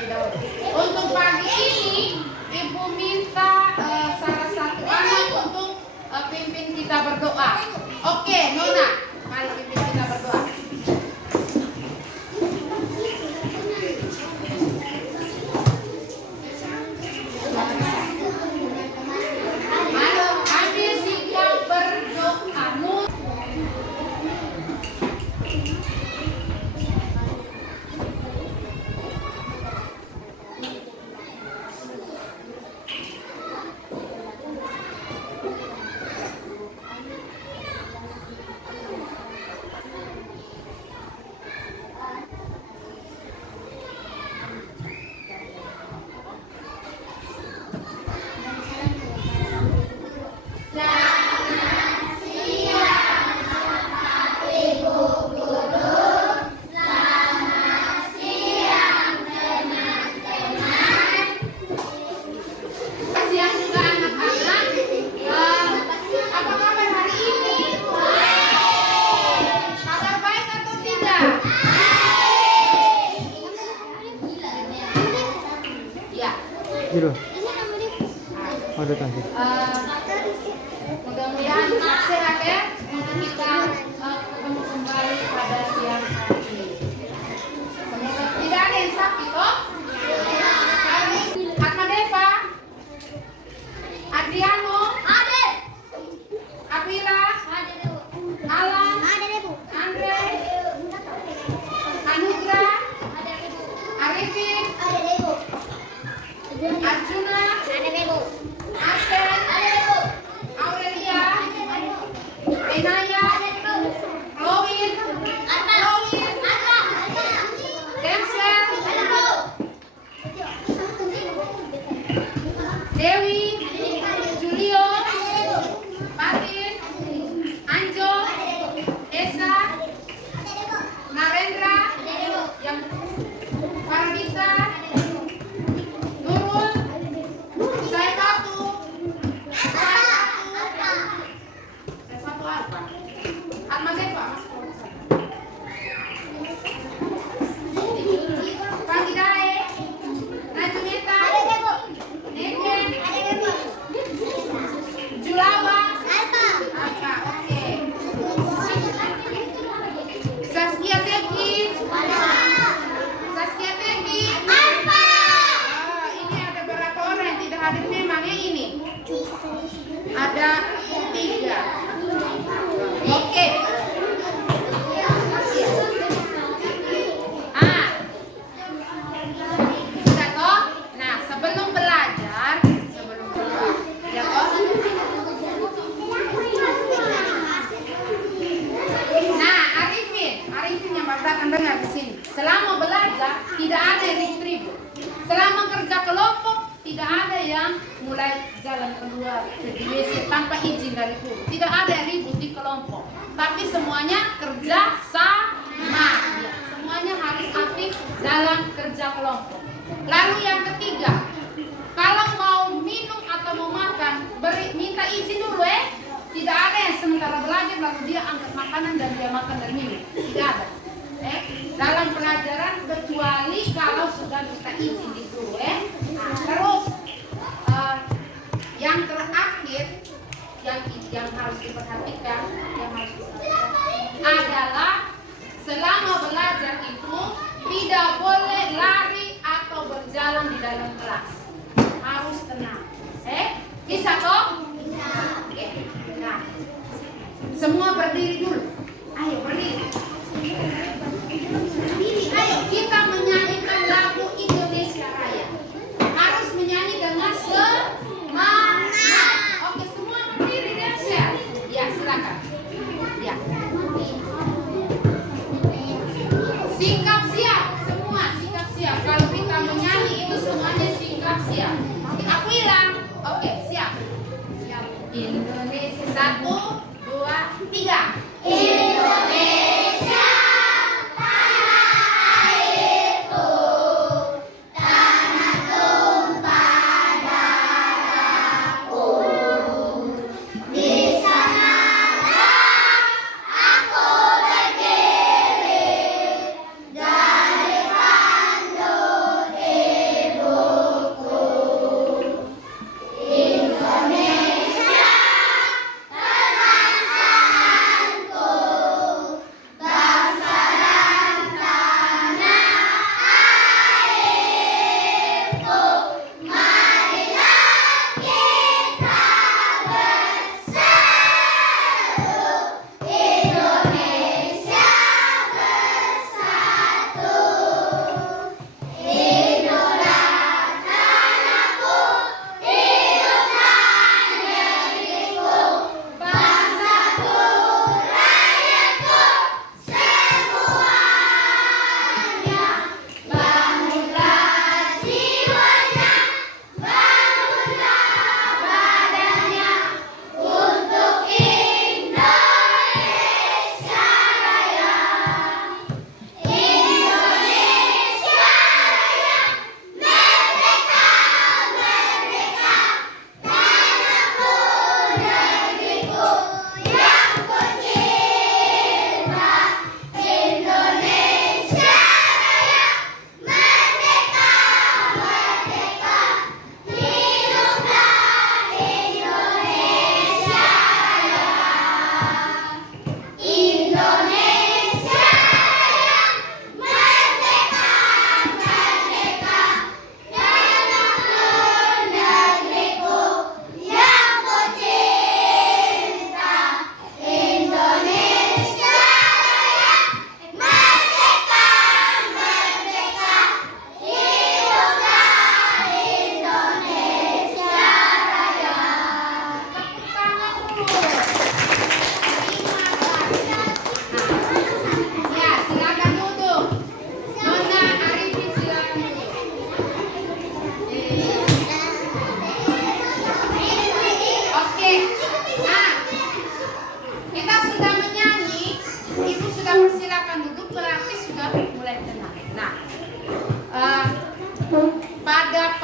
terlebih dahulu. Untuk pagi ini Ibu minta salah satu anak untuk pimpin kita berdoa. Oke, Nona, mari pimpin kita berdoa. Ambil sikap berdoamu. Gitu. Ada tadi. Mudah-mudahan sehat ya. Kita ketemu kembali pada siang hari ini. Semoga tidak ada yang sakit kok. Atma Deva, Adriano, Apila, Alan, Andre, Anugrah, Arifin, Arjuna, Asen, Aurelia, Enaya, Chloe, Denzel, Dewi, Julio, Martin, Anjo, Esa, Narendra, yang Paramita, Nurul, saya satu apa? Atma Deva, Pagi Dae, Najumeta, Neken, Julawa, Alka, oke. Saskia Teki, ini ada berapa orang yang tidak hadir memangnya ini? Ada 3. Oke. Sudah toh? Nah, sebelum belajar, ya toh? Nah, Arifin yang Bapak akan dengar di sini. Selama belajar tidak ada yang ribut-ribut. Selama kerja kelompok tidak ada yang mulai jalan keluar ke WC tanpa izin dari guru. Tidak ada yang ribut di kelompok. Tapi semuanya kerja sama. Ya, semuanya harus aktif dalam kerja kelompok. Lalu yang ketiga, kalau mau minum atau mau makan, minta izin dulu Tidak ada yang sementara belajar lalu dia angkat makanan dan dia makan dan minum. Tidak ada. Dalam pelajaran kecuali kalau sudah minta izin di guru Nah, terus yang terakhir yang harus diperhatikan adalah selama belajar itu tidak boleh lari atau berjalan di dalam kelas. Harus tenang. Bisa toh? Oke. Nah, semua berdiri dulu. Ayo berdiri. Ayo kita menyanyikan lagu Indonesia Raya. Harus menyanyi dengan semangat. Oke, semua berdiri dan share. Ya, silakan. Ya. Sikap siap, semua sikap siap. Kalau kita menyanyi itu semuanya sikap siap. Aku hilang. Oke, siap. Indonesia 1, 2, 3. Indonesia tanah airku, tanah tumpah darahku. Di sanalah aku berdiri dari tanduk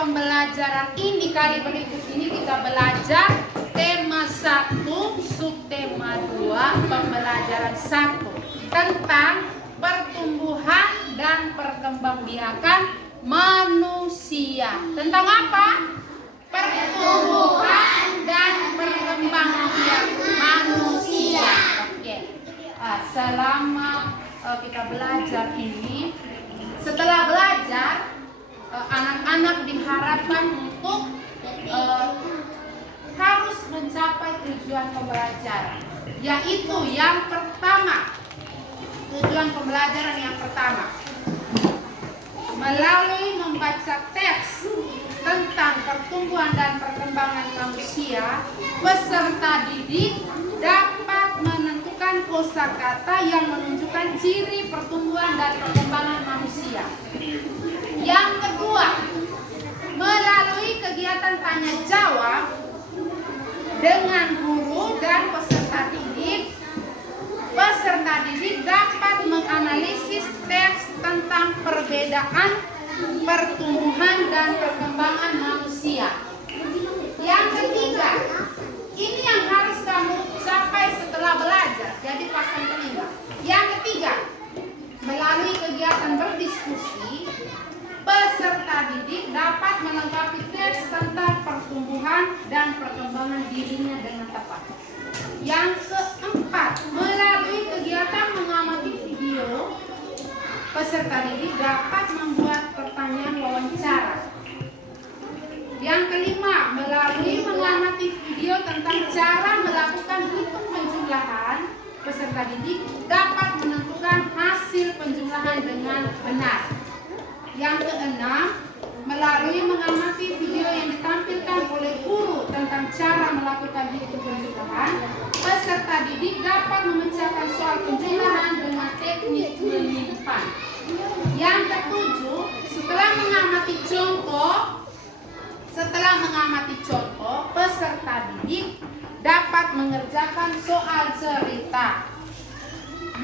pembelajaran ini kali berikut ini kita belajar tema 1, subtema 2, pembelajaran 1 tentang pertumbuhan dan perkembangbiakan manusia. Tentang apa? Pertumbuhan dan perkembangbiakan manusia. Oke. Selama kita belajar ini, setelah belajar, anak-anak diharapkan untuk harus mencapai tujuan pembelajaran, yaitu yang pertama, tujuan pembelajaran yang pertama, melalui membaca teks tentang pertumbuhan dan perkembangan manusia, peserta didik dapat menentukan kosakata yang menunjukkan ciri pertumbuhan dan perkembangan manusia. Yang kedua, melalui kegiatan tanya jawab dengan guru dan peserta didik dapat menganalisis teks tentang perbedaan pertumbuhan dan perkembangan manusia. Yang ketiga, ini yang harus kamu capai setelah belajar, jadi pasang telinga. Yang ketiga, melalui kegiatan berdiskusi, peserta didik dapat melengkapi teks tentang pertumbuhan dan perkembangan dirinya dengan tepat. Yang keempat, melalui kegiatan mengamati video, peserta didik dapat membuat pertanyaan wawancara. Yang kelima, melalui mengamati video tentang cara melakukan hitung penjumlahan, peserta didik dapat menentukan hasil penjumlahan dengan benar. Yang keenam, melalui mengamati video yang ditampilkan oleh guru tentang cara melakukan hitung penjumlahan, peserta didik dapat memecahkan soal penjumlahan dengan teknik menyimpan. Yang ketujuh, setelah mengamati contoh, peserta didik dapat mengerjakan soal cerita.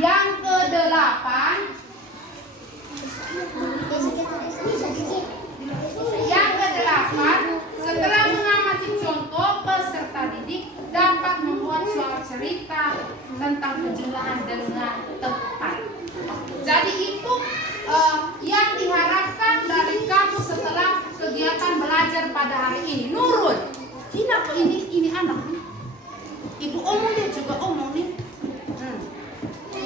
Yang kedelapan, setelah mengamati contoh, peserta didik dapat membuat soal cerita tentang penjumlahan dengan tepat. Jadi itu yang diharapkan dari kamu setelah kegiatan belajar pada hari ini. Nurul, ini anak nih. Ibu omong dia juga omong nih.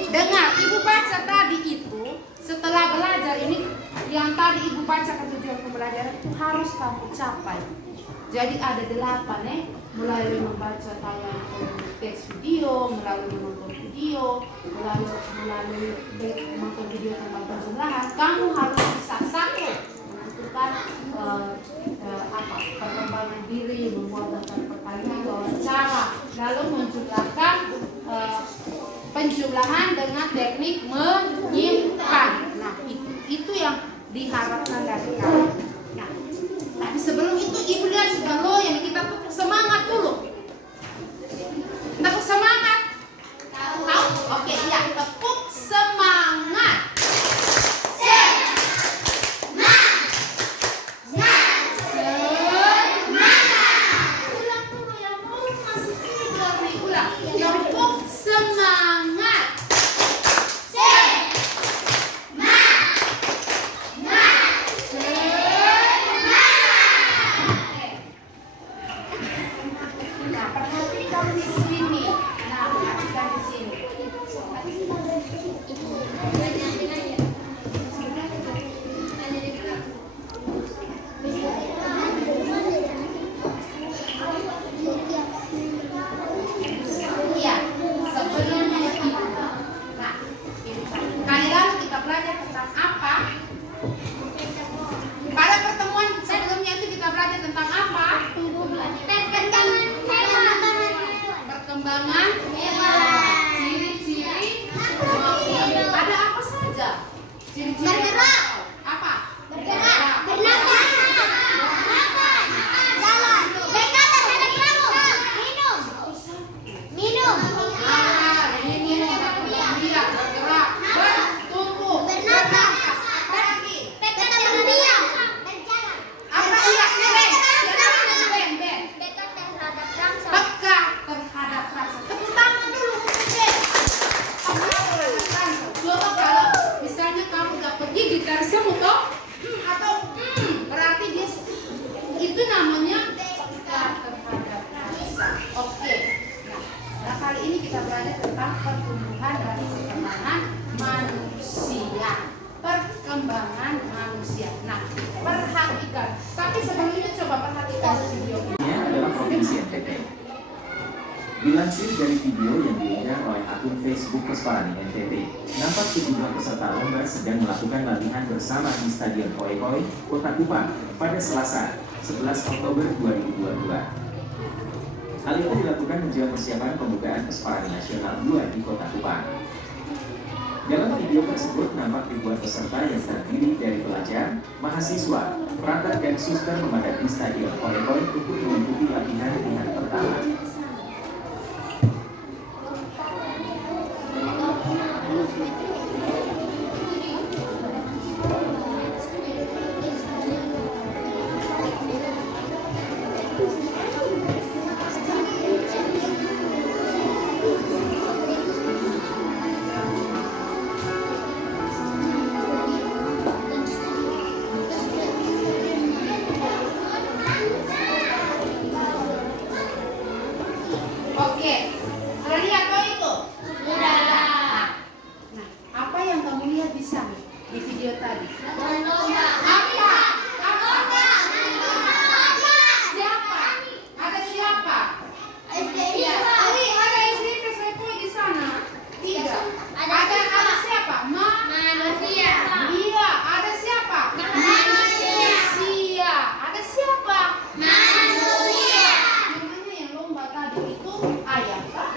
Dengar, ibu baca tadi itu setelah belajar ini, yang tadi ibu baca tujuan pembelajaran itu harus kamu capai. Jadi ada 8 melalui membaca tayangan teks video, melalui menonton video, melalui menonton video tentang penjumlahan, kamu harus bisa satu menentukan perkembangan diri, membuat daftar pertanyaan, wawancara, lalu menjumlahkan penjumlahan dengan teknik menyimpan. Nah, itu yang diharapkan dari kamu. Nah, tapi sebelum itu ibu lihat sudah yang kita tepuk semangat dulu. Tepuk semangat. Tahu? Oke, ya, tepuk semangat. Ulang dulu yang masih tidur nih, ulang. Tepuk semangat. coba perhatikan video ini. Ini adalah Provinsi NTT. Dilansir dari video yang diunggah oleh akun Facebook Pesparani NTT, nampak sejumlah peserta lomba sedang melakukan latihan bersama di Stadion Hoi-Hoi, Kota Kupang, pada Selasa, 11 Oktober 2022. Hal itu dilakukan menjelang persiapan pembukaan Pesparani Nasional 2 di Kota Kupang. Dalam video tersebut nampak ribuan peserta yang terdiri dari pelajar, mahasiswa, perangkat dan suster memadati Stadion Hoi-Hoi untuk mengikuti latihan pertama. Oke, sudah lihat kau itu? Sudah. Nah, apa yang kamu lihat di sana di video tadi? Apa? Siapa? Ada siapa? Ada istri kesepuh di sana. Tidak. Ada siapa? Manusia. Iya. Ada siapa? Manusia. Ada siapa? Manusia. Namanya yang lomba tadi itu ayam kah?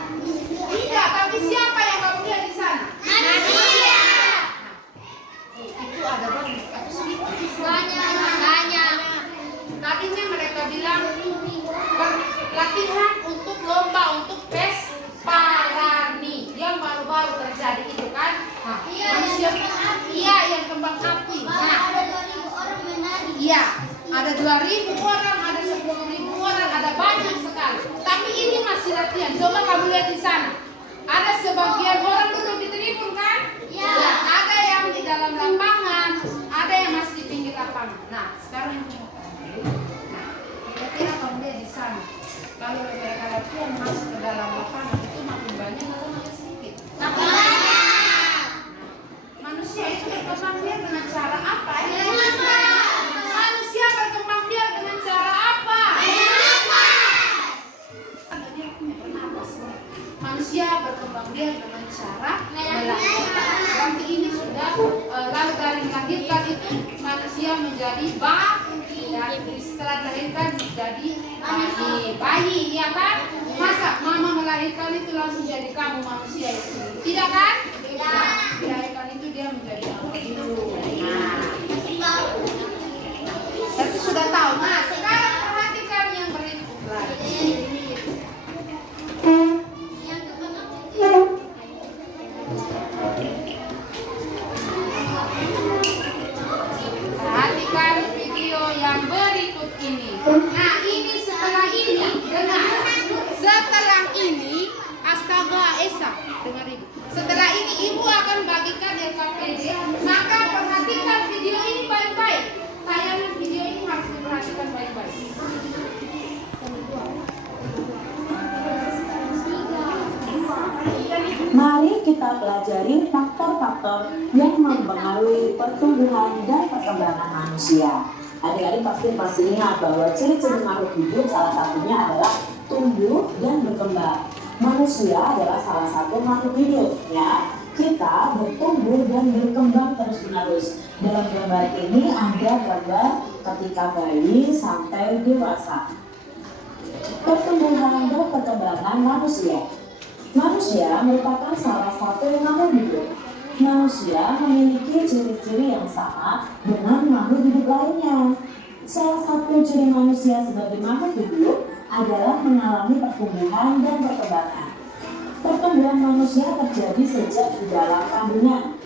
Tidak, tapi siapa yang kamu lihat di sana? Manusia. Itu ada banyak. Aku sedikit di sana. Banyak. Tadinya mereka bilang latihan untuk lomba untuk Pesparani yang baru-baru terjadi itu kan? Nah, manusia iya yang kembang api. Nah, iya, ada 2.000 orang, ada 10.000 orang, ada banyak sekali. Tapi ini masih latihan. Coba kamu lihat di sana. Ada sebagian orang duduk di tribun kan? Ya. Ada yang di dalam lapangan, ada yang masih di pinggir lapangan. Nah, sekarang yang kamu nah, kira-kira kamu lihat di sana. Kalau mereka latihan masuk ke dalam lapangan itu makin banyak atau makin sedikit? Manusia itu berkembang biak dengan cara apa? Manusia berkembang biak dengan cara apa? Manusia berkembang biak dengan cara melahirkan. Berarti ini sudah lalu dari melahirkan itu manusia menjadi bayi dan setelah dilahirkan menjadi bayi, ya kan? Masa mama melahirkan itu langsung jadi kamu manusia itu? Tidak kan? Tidak. Dilahirkan itu dia menjadi apa dulu. Nah, berarti sudah tahu. Nah, sekarang perhatikan yang berikut lagi. Perhatikan video yang berikut ini. Nah, ini setelah ini, dengar. Setelah ini, astaga Esa, dengar ibu. Setelah ini ibu akan bagikan LKPD, maka perhatikan video ini baik-baik. Tayangan video ini harus diperhatikan baik-baik. Mari kita pelajari faktor-faktor yang mempengaruhi pertumbuhan dan perkembangan manusia. Adik-adik pasti ingat bahwa ciri-ciri makhluk hidup salah satunya adalah tumbuh dan berkembang. Manusia adalah salah satu makhluk hidup, ya. Kita bertumbuh dan berkembang terus-menerus. Dalam gambar ini ada gambar ketika bayi sampai dewasa. Pertumbuhan dan perkembangan manusia. Manusia merupakan salah satu makhluk hidup. Manusia memiliki ciri-ciri yang sama dengan makhluk hidup lainnya. Salah satu ciri manusia sebagai makhluk hidup adalah mengalami pertumbuhan dan perkembangan. Pertumbuhan manusia terjadi sejak di dalam kandungan.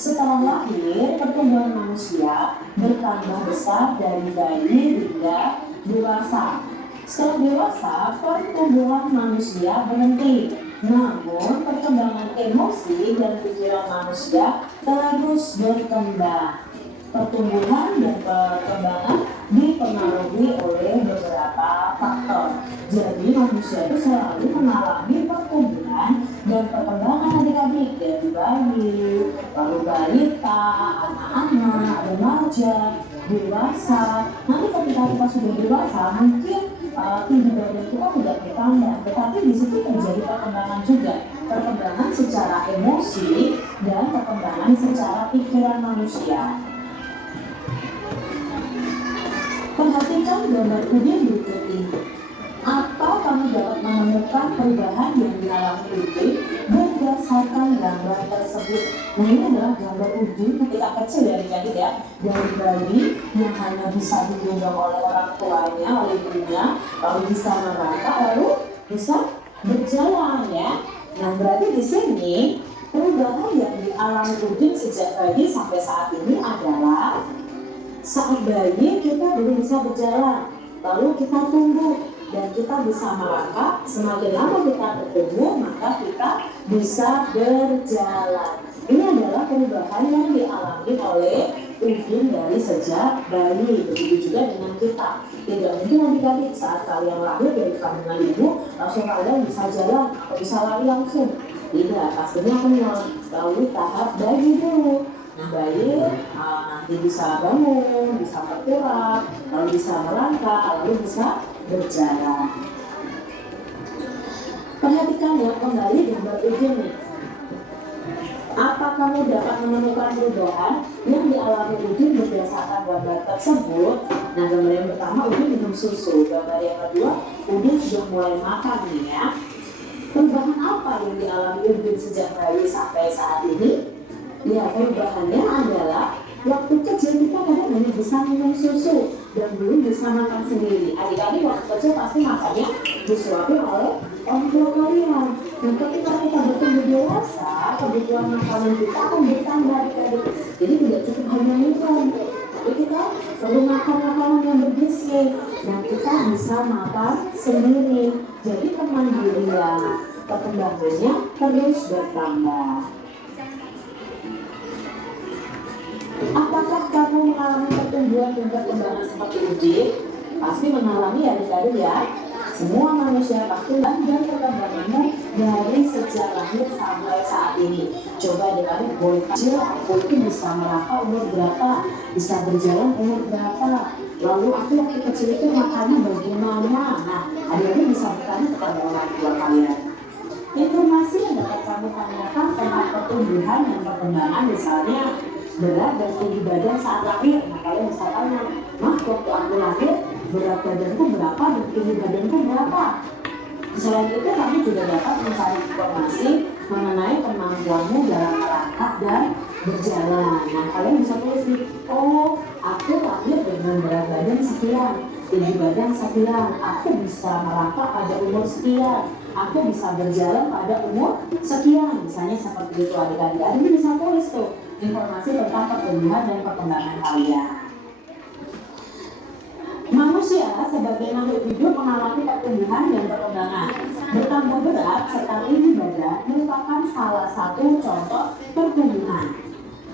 Setelah lahir, pertumbuhan manusia bertambah besar dari bayi hingga dewasa. Setelah dewasa, pertumbuhan manusia berhenti. Namun, perkembangan emosi dan pikiran manusia terus berkembang. Pertumbuhan dan perkembangan dipengaruhi oleh beberapa faktor. Jadi, manusia itu selalu mengalami pertumbuhan dan perkembangan adik-adik dari bayi, lalu balita, anak-anak, remaja, dewasa. Nanti ketika kita sudah dewasa, mungkin tinggi badan kita tidak bertambah, tetapi di situ terjadi perkembangan juga, perkembangan secara emosi dan perkembangan secara pikiran manusia. Perhatikan gambar Udin berikut ini. Apa kamu dapat menemukan perubahan yang dialami Udin berdasarkan gambar tersebut? Nah, ini adalah gambar Udin ketika kecil ya, adik-adik ya, dari bayi yang hanya bisa digendong oleh orang tuanya, oleh ibunya, lalu bisa merangkak, lalu bisa berjalan ya. Nah, berarti di sini perubahan yang dialami Udin sejak bayi sampai saat ini adalah saat bayi kita belum bisa berjalan, lalu kita tumbuh dan kita bisa merangkak. Semakin lama kita bertumbuh, maka kita bisa berjalan. Ini adalah perubahan yang dialami oleh Udin dari sejak bayi. Begitu juga dengan kita. Tidak mungkin adik-adik saat kalian lahir dari kandungan ibu langsung kalian bisa jalan atau bisa lari langsung. Tidak, pastinya akan melalui tahap bayi dulu. Nah, bayi nanti bisa bangun, bisa bergerak, lalu bisa merangkak, lalu bisa berjalan. Perhatikan ya kembali gambar Udin nih. Apa kamu dapat menemukan perubahan yang dialami Udin berdasarkan gambar tersebut? Nah, gambar yang pertama Udin minum susu, gambar yang kedua Udin sudah mulai makan nih ya. Perubahan apa yang dialami Udin sejak bayi sampai saat ini? Ya, perubahannya adalah waktu kecil kita kadang hanya bisa minum susu dan belum bisa makan sendiri. Adik-adik waktu kecil pasti makannya disuapin oleh orang tua kalian. Dan ketika kita bertumbuh dewasa, kebutuhan makanan kita akan bertambah adik-adik. Jadi tidak cukup hanya minum, tapi kita perlu makan makanan yang bergizi dan kita bisa makan sendiri. Jadi kemandirian perkembangannya terus bertambah. Apakah kamu mengalami pertumbuhan dan perkembangan seperti Udin? Pasti mengalami ya adik-adik ya. Semua manusia pasti dan perkembangannya dari sejak lahir sampai saat ini. Coba adik-adik boleh kecil, aku itu bisa merangkak umur berapa, bisa berjalan umur berapa. Lalu aku waktu kecil itu makannya bagaimana? Nah, adik-adik bisa bertanya kepada orang tua kalian. Informasi yang dapat kamu tanyakan tentang pertumbuhan dan perkembangan, misalnya berat dan tinggi badan saat lahir. Nah, kalian bisa tanya, Mas, waktu aku lahir berat badanku berapa dan tinggi badanku berapa? Selain itu, kami juga dapat mencari informasi mengenai kemampuanmu dalam merangkak dan berjalan. Nah, kalian bisa tulis nih, oh, aku lahir dengan berat badan sekian, tinggi badan sekian, aku bisa merangkak pada umur sekian, aku bisa berjalan pada umur sekian. Misalnya seperti itu adik-adik. Adik bisa tulis tuh informasi tentang pertumbuhan dan perkembangan kalian. Manusia sebagai makhluk hidup mengalami pertumbuhan dan perkembangan. Bertambah berat serta tinggi badan merupakan salah satu contoh pertumbuhan.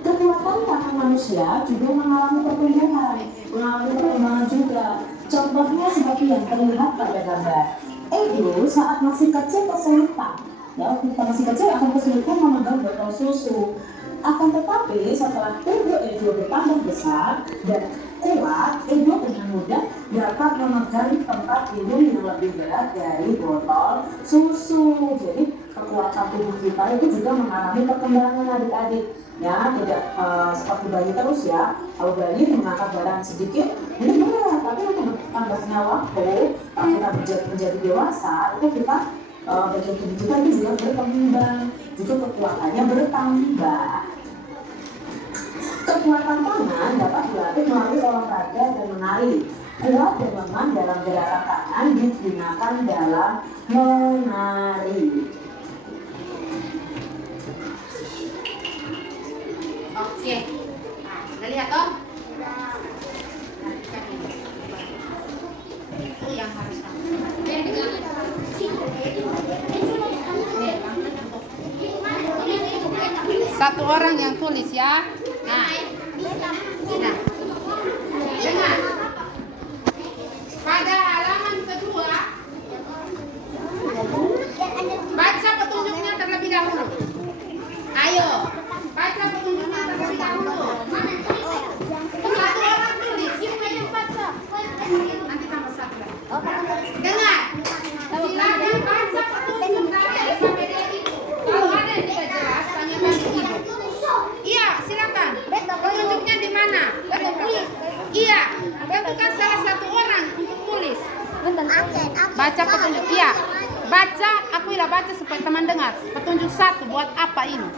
Kekuatan tangan manusia juga mengalami pertumbuhan, mengalami perkembangan juga. Contohnya seperti yang terlihat pada gambar. Edo saat masih kecil kesulitan. Ya, waktu kita masih kecil akan kesulitan memegang botol susu. Akan tetapi setelah tubuh Edo bertambah besar dan kuat, Edo dengan mudah dapat memegang tempat minum yang lebih berat dari botol susu. Jadi kekuatan tubuh kita itu juga mengalami perkembangan adik-adik. Ya, tidak seperti bayi terus ya. Kalau bayi mengangkat barang sedikit, ini berat. Tapi untuk bertambahnya waktu, kita menjadi dewasa, itu kita bagian tubuh kita itu juga berkembang, juga kekuatannya bertambah. Kekuatan tangan dapat dilatih melalui olahraga dan menari. Kuat dan lemah dalam gerakan tangan digunakan dalam menari. Oke. Nah, lihat toh. Itu yang harus kamu. Satu orang yang tulis ya. Nah, dengar. Pada halaman kedua, baca petunjuknya terlebih dahulu. Ayo, baca petunjuknya terlebih dahulu. Satu orang tulis, siapa yang baca? Baca petunjuk. Iya. Baca, akuilah baca supaya teman dengar. Petunjuk 1 buat apa ini?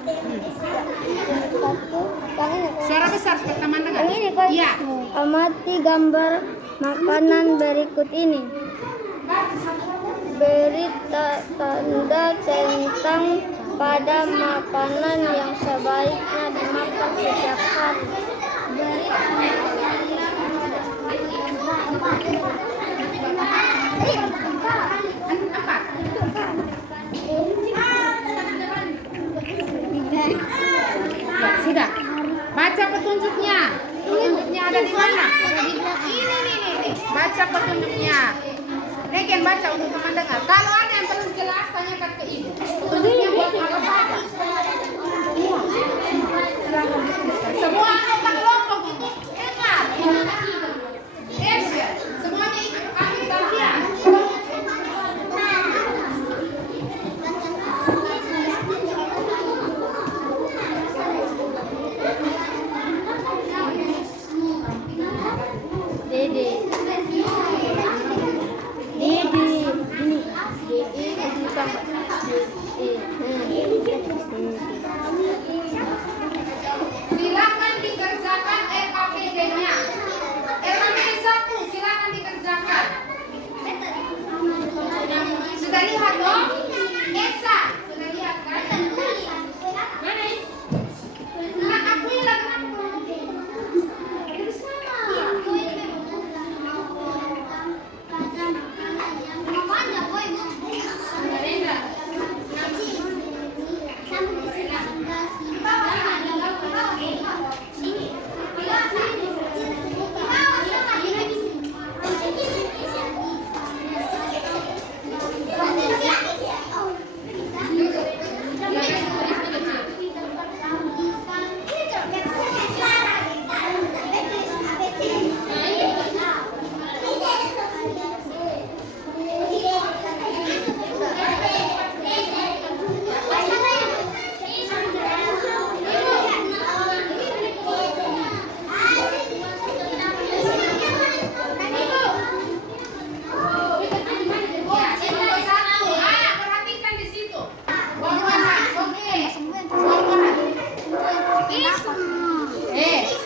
Suara besar supaya teman dengar. Iya. Amati gambar makanan berikut ini. Beri tanda tentang pada makanan yang sebaiknya dimakan setiap hari. Beri Sudah. Baca petunjuknya. Petunjuknya ada di mana? Ini. Baca petunjuknya. Regen baca untuk teman dengar. Kalau ada yang belum jelas, tanyakan ke ibu. Petunjuknya buat apa saja? Semua anggota kelompok itu dengar. Semuanya ikut ambil bagian. Silakan dikerjakan RKPD-nya. RKPD 1 silakan dikerjakan. Sudah lihat dong? Esa, sudah lihat kan? Nah, aku yang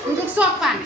duduk sopan.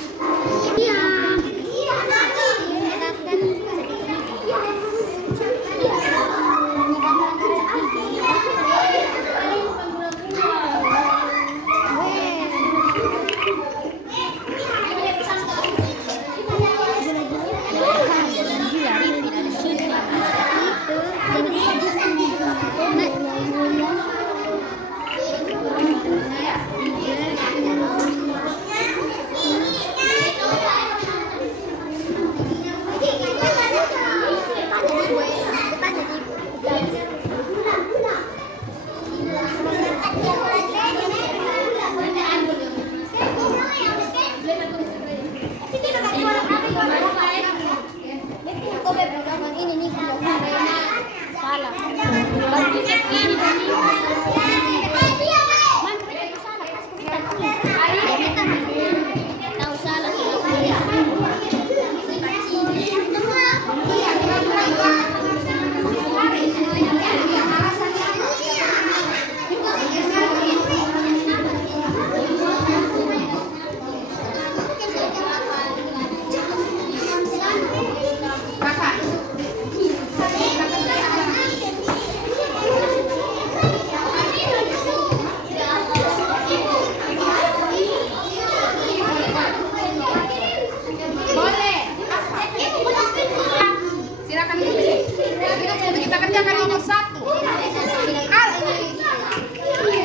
Kita kerjakan nomor 1.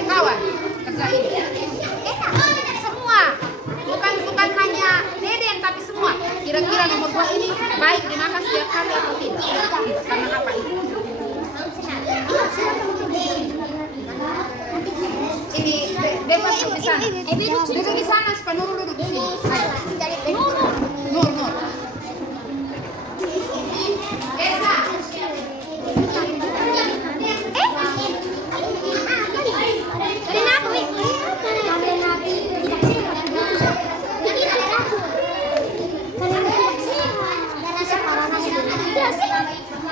Kawan, kerjain. Semua. Bukan hanya Deden tapi semua. Kira-kira nomor 2 ini baik dimakan setiap hari atau tidak? Karena apa itu? Ini Devan di sana. Duduk di sana, supaya Nur duduk di sini. Nur. Esa.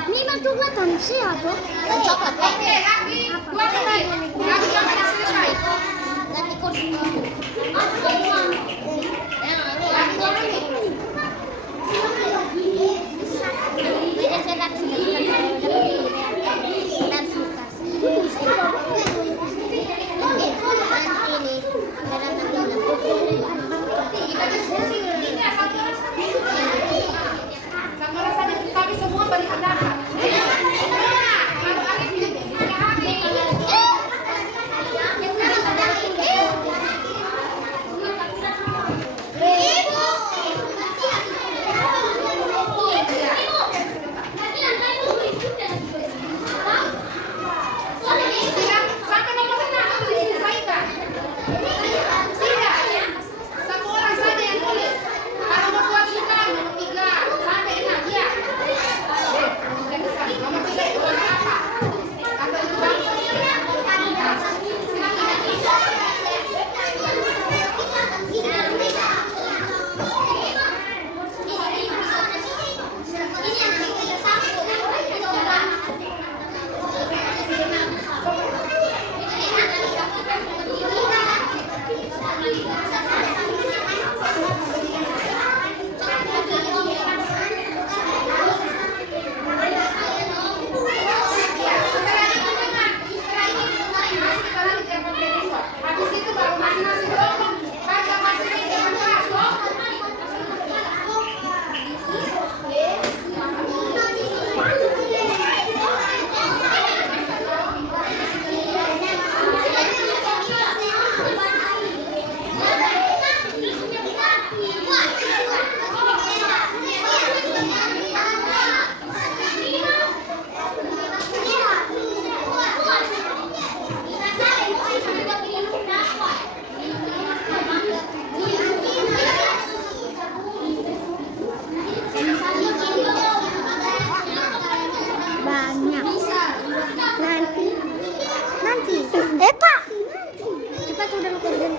Ini Itu kelihatan sih aku. Coklat. Oke, lagi 2 menit. Lagi 2 menit selesai. Ganti kursi. Lagi 2 menit. Kita diskusi ini satu orang sama rasanya kami semua beri pendapat. Kalau Arif ini punya hati. Sampai nomor 6 harus diselesaikan. Tidak. Satu orang saja yang tulis. Kalau nomor 2 suka, nomor 3 sampai 6 ya. Nomor 3 itu apa? Atau itu habis itu baru masing-masing kelompok baca masing-masing depan kelas loh. Banyak. Nanti. Pak. Cepat udah lu kerjain.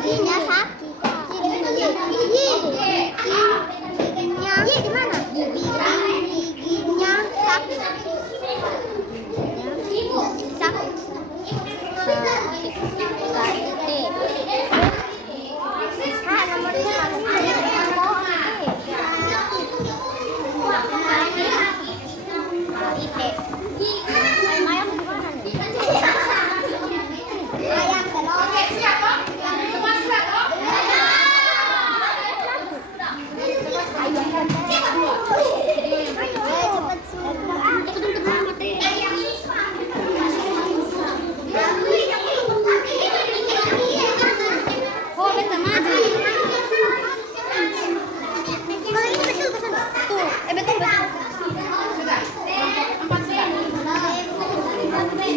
Giginya sakit. Giginya di mana? Giginya sakit. Sakit. Oke, siap toh? Semua siap toh? Oh, betul maju. Kalau ini betul ke sana. Tuh, betul. Sudah. 4 sudah. Ini kan sudah.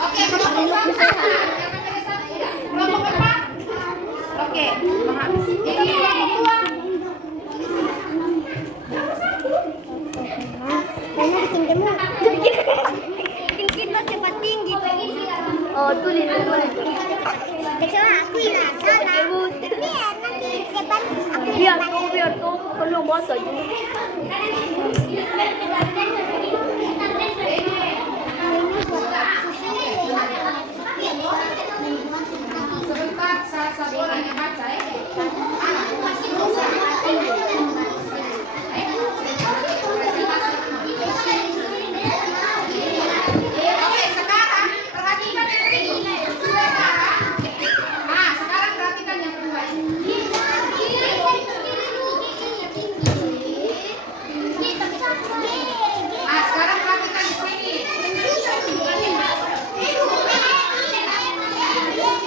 Oke, kelompok berapa? Oke, habis. Ini kelompok 2. Kayaknya bikin gemuk. Bikin kita cepat tinggi. Oh, tulis. Kecuali aku yang sana. Biar nanti depan aku biar kau penuh masa juga. Sebentar, salah satu orang yang baca ya. Oke, sekarang perhatikan yang ini. Nah, sekarang perhatikan yang kedua ini. Nah, sekarang perhatikan di sini.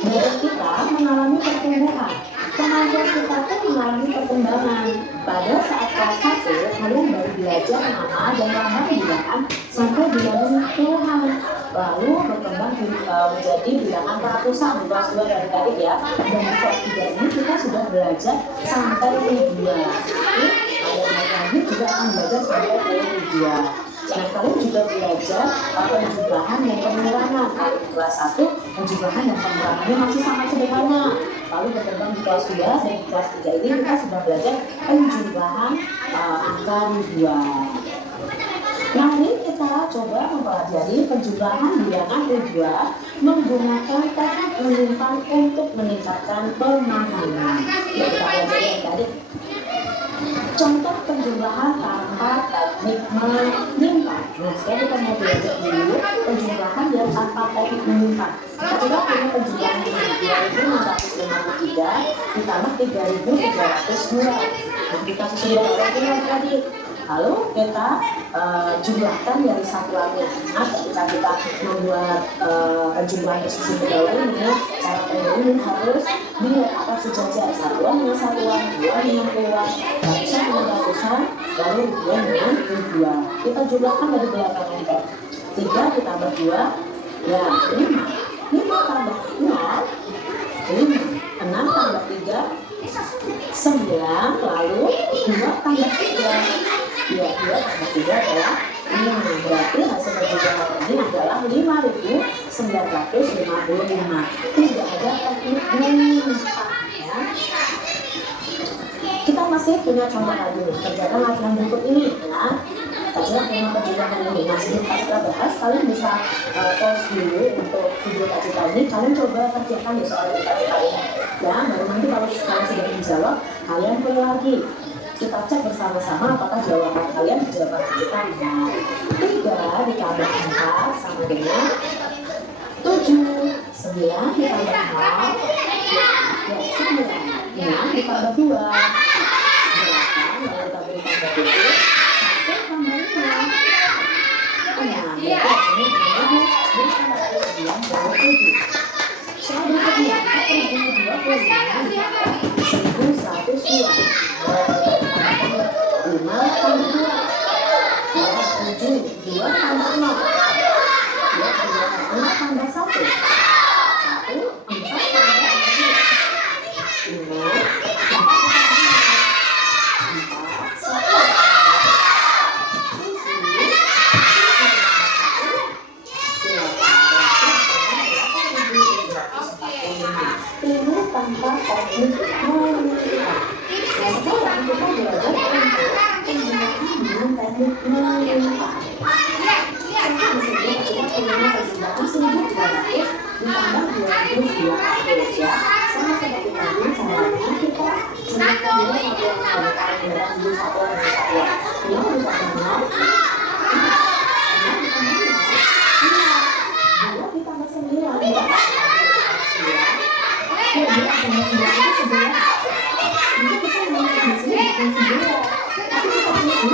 Badan kita mengalami pertumbuhan. Kemampuan kita pun mengalami perkembangan. Pada saat kelas 1 satu, kalian baru belajar nama dan tambah bilangan sampai bilangan puluhan, lalu berkembang menjadi bilangan ratusan di kelas 2 dari tadi ya. Dan di kelas 3 ini kita sudah belajar sampai ribuan. Ada lagi juga akan belajar sampai ribuan. Dan kalian juga belajar penjumlahan dan pengurangan. Di kelas 1 penjumlahan dan pengurangannya masih sangat sederhana. Lalu berkembang di kelas 2 dan di kelas 3 ini kita sudah belajar penjumlahan angka ribuan. Mari kita coba mempelajari penjumlahan bilangan ribuan menggunakan teknik menyimpan untuk meningkatkan pemahaman. Ya, kita pelajari yang tadi. Contoh penjumlahan tanpa teknik menyimpan. Nah, sekarang kita mau belajar dulu penjumlahan yang tanpa teknik menyimpan. Kita coba punya penjumlahan ini 2.653 ditambah 3.302. Nah, kita susun bawahnya tadi. Lalu kita jumlahkan dari satuannya. Nah, ketika kita membuat penjumlahan susun bawah ini, cara pendahuluan harus diletakkan sejajar, satuan dengan satuan, dua dengan dua, ratusan dengan ratusan, lalu ribuan dengan ribuan. Kita jumlahkan dari belakang ke 3 ditambah 2, ya 5. 5 tambah 0, 5. 6 tambah 3, 9, lalu 2 tambah 3. Ya, 2 tambah 3 adalah 5. Berarti hasil penjumlahan ini adalah 5.955. Tidak ada teknik menyimpan ya. Kita masih punya contoh lagi nih. Kerjakan latihan berikut ini ya. Kerjakan tema penjumlahan ini. Nah, sebelum kita bahas, kalian bisa pause dulu untuk video cita ini. Kalian coba kerjakan ya soal cita ini. Ya, baru nanti kalau kalian sudah menjawab, kalian play lagi. Kita cek bersama-sama apakah jawaban kalian jawaban kita. 3 ditambah 4 sama dengan 7. 9 ditambah 0 ya 9. 6 ditambah 2 8. Lalu tambah 7 1 tambah 5 6. Ya, ini 6 ditambah 9 tambah 7. Soal berikutnya 1022 5 tambah 2 7 2 tambah 0 2 tambah 1 1 4 tambah 5 ini tanpa teknik menyimpan. Nah, sekarang kita belajar untuk penggunaan dengan teknik menyimpan. Kita punya penjumlahan 1.200 ditambah 2.200 ya. Sama seperti tadi, caranya kita jumlahkan dulu satuan. Yang ditambah 2 ditambah 9 ya. 2 ditambah 9 itu 11. Jadi kita menggunakan di sini bukan 9. Tapi kita punya 2.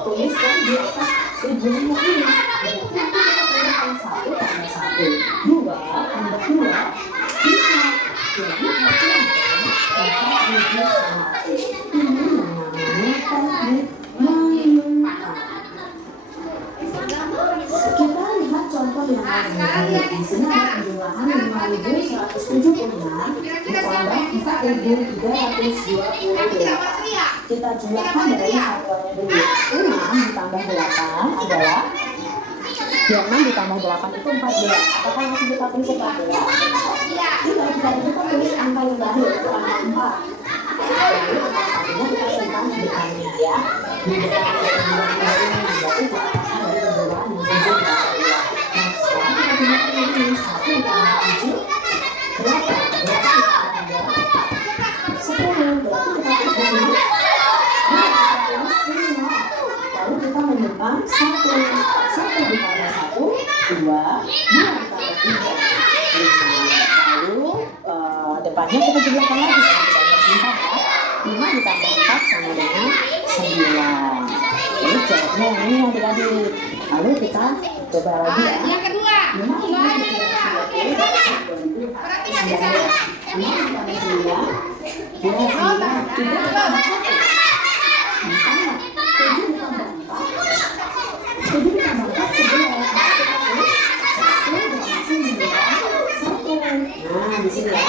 Tuliskan di atas ribuannya ini. Berarti kita tambahkan 1 tambah 1 2 tambah 2 5. Jadi hasilnya 4.100. Ini namanya teknik menyimpan. Kita lihat contoh yang lain. Di sini ada penjumlahan 5.176 ditambah 4.328. Kita jumlahkan dari satuannya dulu. 6 ditambah 8 adalah 6 ditambah 8 itu 14. Apakah langsung kita tulis 14? Tidak, kita tulis angka yang baru, itu angka 4. Lalu angka 1-nya kita simpan di depannya ya. Di depan penjumlahan baru ini, berarti di atasnya dari penjumlahan yang sebelum kita lihat. Nah, sekarang kita jumlahkan ini 1 ditambah 7 berapa? 8 ditambah 10, berarti kita tulis di sini. Lalu kita menyimpan 1 ditambah 1 2 ditambah 3 5. Lalu depannya kita jumlahkan lagi sama kita simpan ya. 5 ditambah 4 sama dengan 9. Oke, Coknya ini adik-adik. Lalu kita coba lagi ya. Yang kedua. Soal yang kedua. Perhatikan di sana. 6 ditambah 9. 2 ditambah 3 ditambah 1. 7 ditambah 4. 7 ditambah 4, 11. 1 ditambah 9. 1. Nah, di sini ya. 8.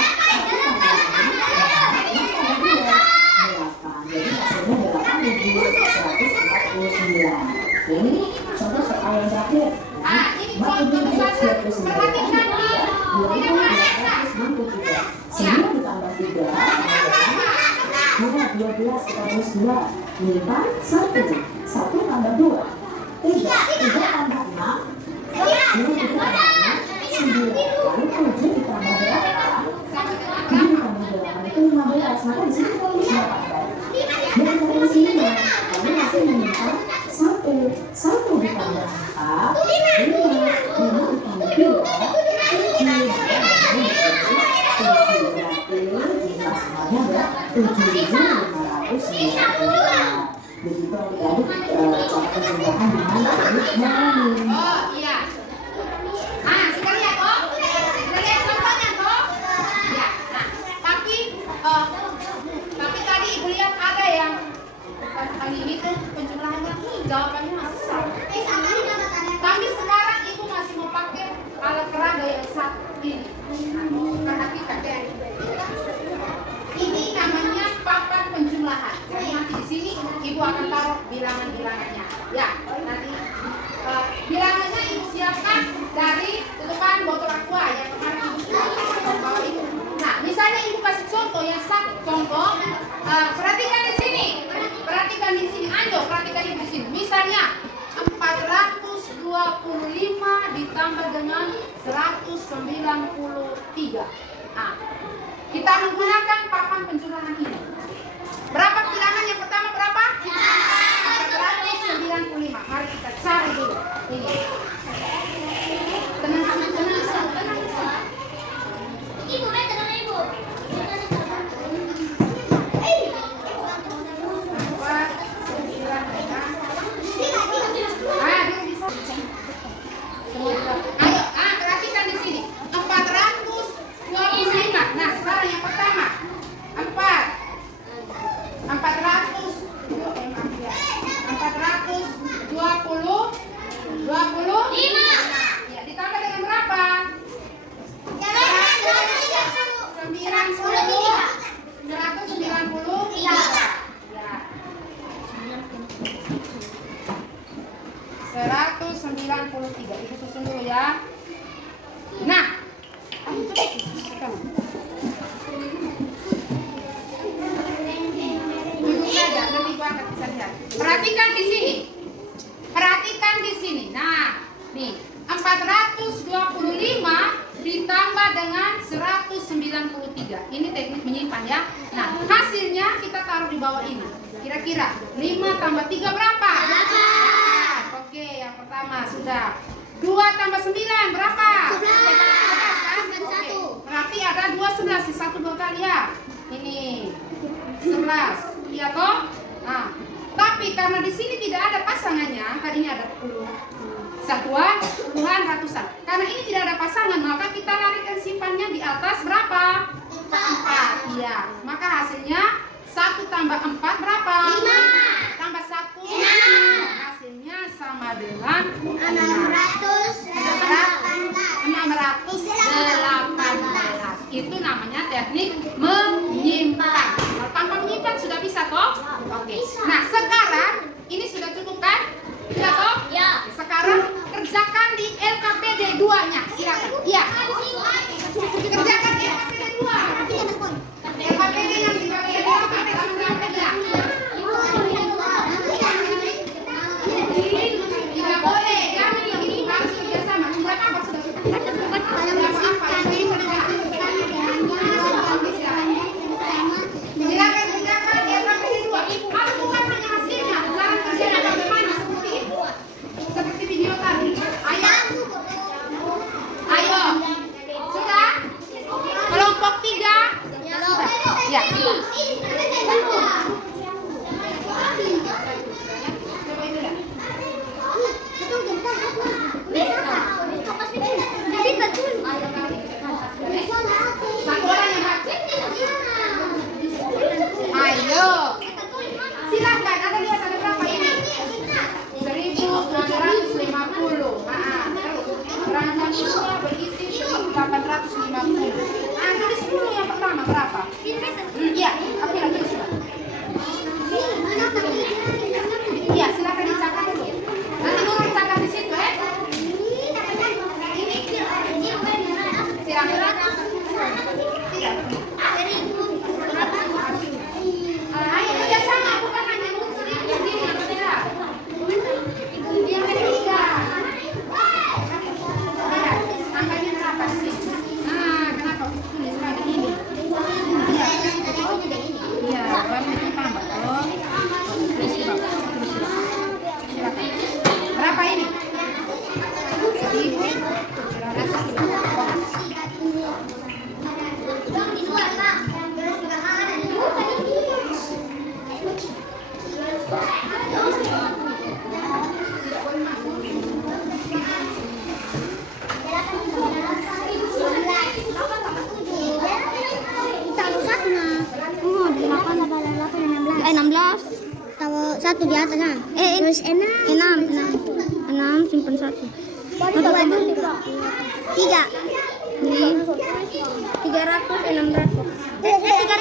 Jadi hasilnya 8.149. Ini contoh soal yang terakhir. Ini contoh saja. Perhatikan di tidak merasa. 9 ditambah 3 12 ditambah 2 minta 1 tambah 2 3 tambah 6 2 ditambah 6 9 lalu 7 ditambah berapa? 7 ditambah 8 itu 15. Maka di sini kalau bisa pakai dan dari sini kami masih meminta 1 ditambah 4 5 ditambah 2 begitu adik-adik cara penjumlahan dengan teknik mengurangi. Oh iya. Sekali ya toh. Kita lihat contohnya toh. Ya. Nah, tapi tadi ibu lihat ada yang kali ini tuh penjumlahannya jawabannya masih sama. Tapi sekarang ibu masih mau pakai alat peraga yang satu ini. Karena kita ini namanya papan penjumlahan. Jadi nanti di sini ibu akan taruh bilangan-bilangannya. Ya, nanti bilangannya ibu siapkan dari tutupan botol aqua yang kemarin ibu bawa itu. Nah, misalnya ibu kasih contoh yang satu contoh. Perhatikan di sini. Perhatikan di sini. Anjo, perhatikan di sini. Misalnya 425 ditambah dengan 193. Kita menggunakan papan penjumlahan ini. Berapa bilangan yang pertama berapa? 495. Mari kita cari dulu. Ini. Tenang. Ibu, tenang ibu. Ayo, perhatikan di sini. 425. Nah, sekarang yang pertama. 425. Ya, ditambah dengan berapa? 193. Ya. 193. Ibu susun dulu ya. Nah, duduk saja, nanti ibu angkat saja. Perhatikan di sini. Nah, nih 425 ditambah dengan 193. Ini teknik menyimpan ya. Nah, hasilnya kita taruh di bawah ini. Kira-kira 5 tambah 3 berapa? 8. Oke, yang pertama sudah. 2 tambah 9 berapa? 11 kan? Oke. Berarti ada 2 11, satu 2 kali ya. Ini 11. Iya toh? Nah, tapi karena di sini tidak ada pasangannya, kan ini ada satuan, puluhan, ratusan. Karena ini tidak ada pasangan, maka kita larikan simpannya di atas berapa? 4. Iya. Maka hasilnya 1 tambah 4 berapa? 5. Tambah 1 6. Hasilnya sama dengan 618. Itu namanya teknik menyimpan. Kalau tanpa menyimpan sudah bisa toh? Oke. Nah, sekarang ini sudah cukup kan? Sudah toh? Ya. Sekarang kerjakan di LKPD 2-nya. Silakan. Iya. Kerjakan di LKPD 2. LKPD yang di bawah ini tidak boleh. Jangan ini harus kerjasama. Berapa apa sudah? Silakan kerjakan di LKPD 2. Harus bukan Harus enam. Enam simpan satu. Tiga. 300, 600. 3.000.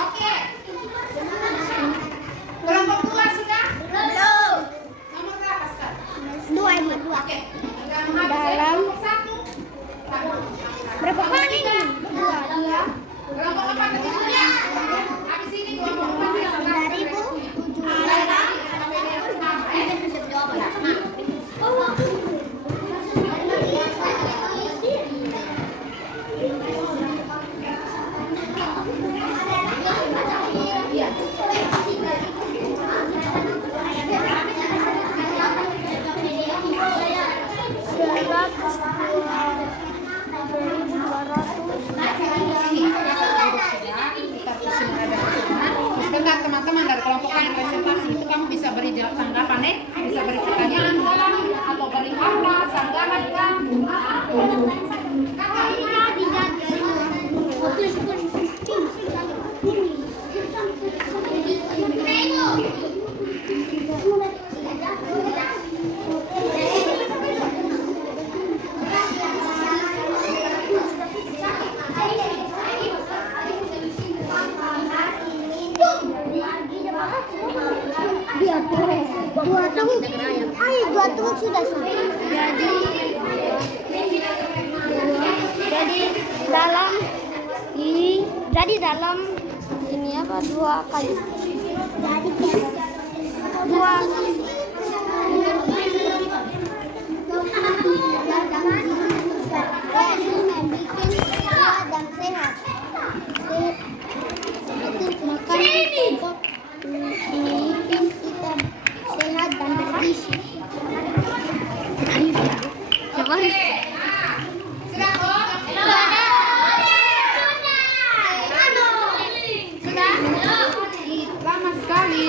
Oke. Kelompok 2 sudah? Belum. Nomor berapa sekarang? 2 Ibu. Oke. Dalam kelompok 1. Berapa kali? 2. Kelompok 4 itu sudah. Habis ini kelompok 4 bisa masuk. 3.000. Sebentar teman-teman dari kelompok lain presentasi itu kamu bisa beri tanggapan bisa beri pertanyaan atau beri apa sanggahan kan? Dua tunggu sudah sampai. Jadi dalam ini apa 2 kali? Dua. Dan sehat. Makan ini kita sehat dan bergizi. Oke. Sudah kok? Sudah? Lama sekali.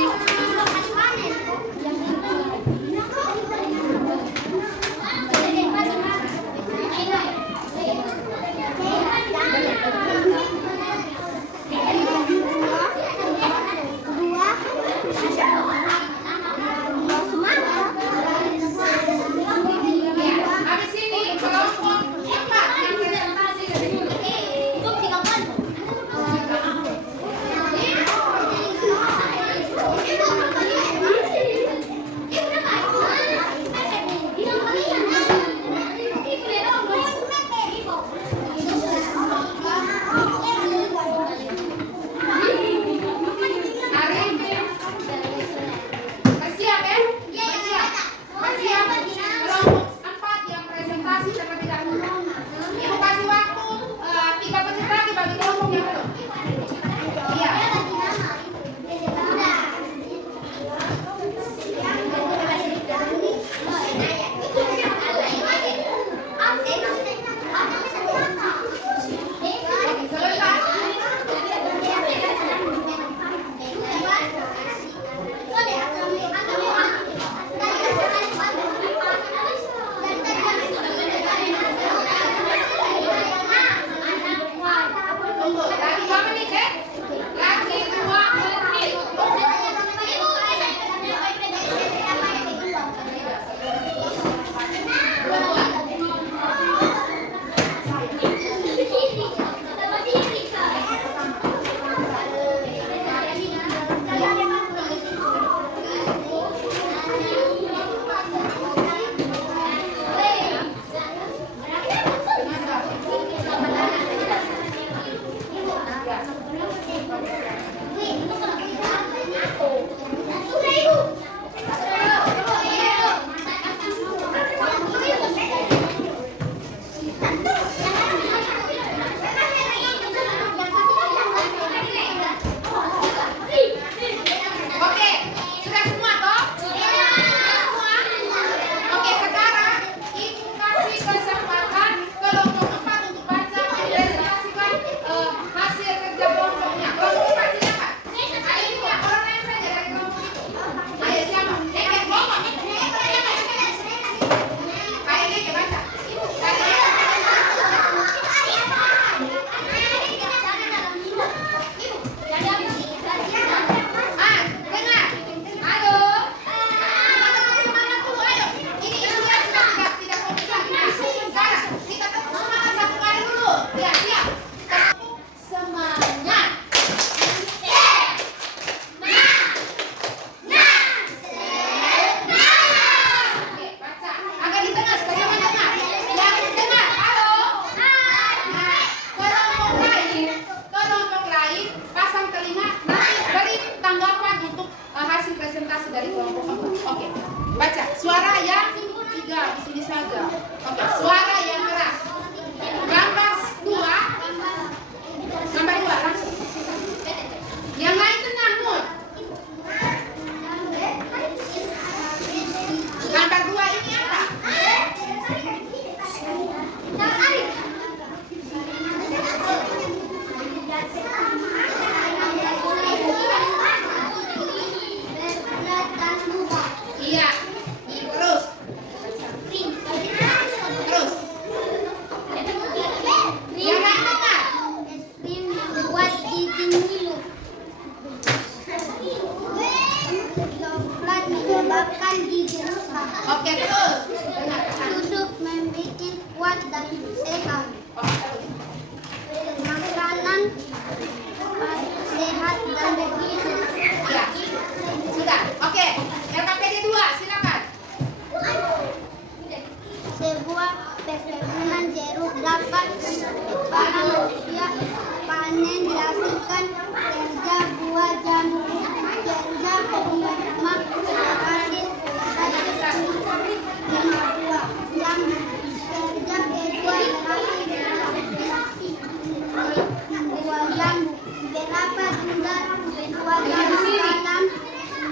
Dua jawaban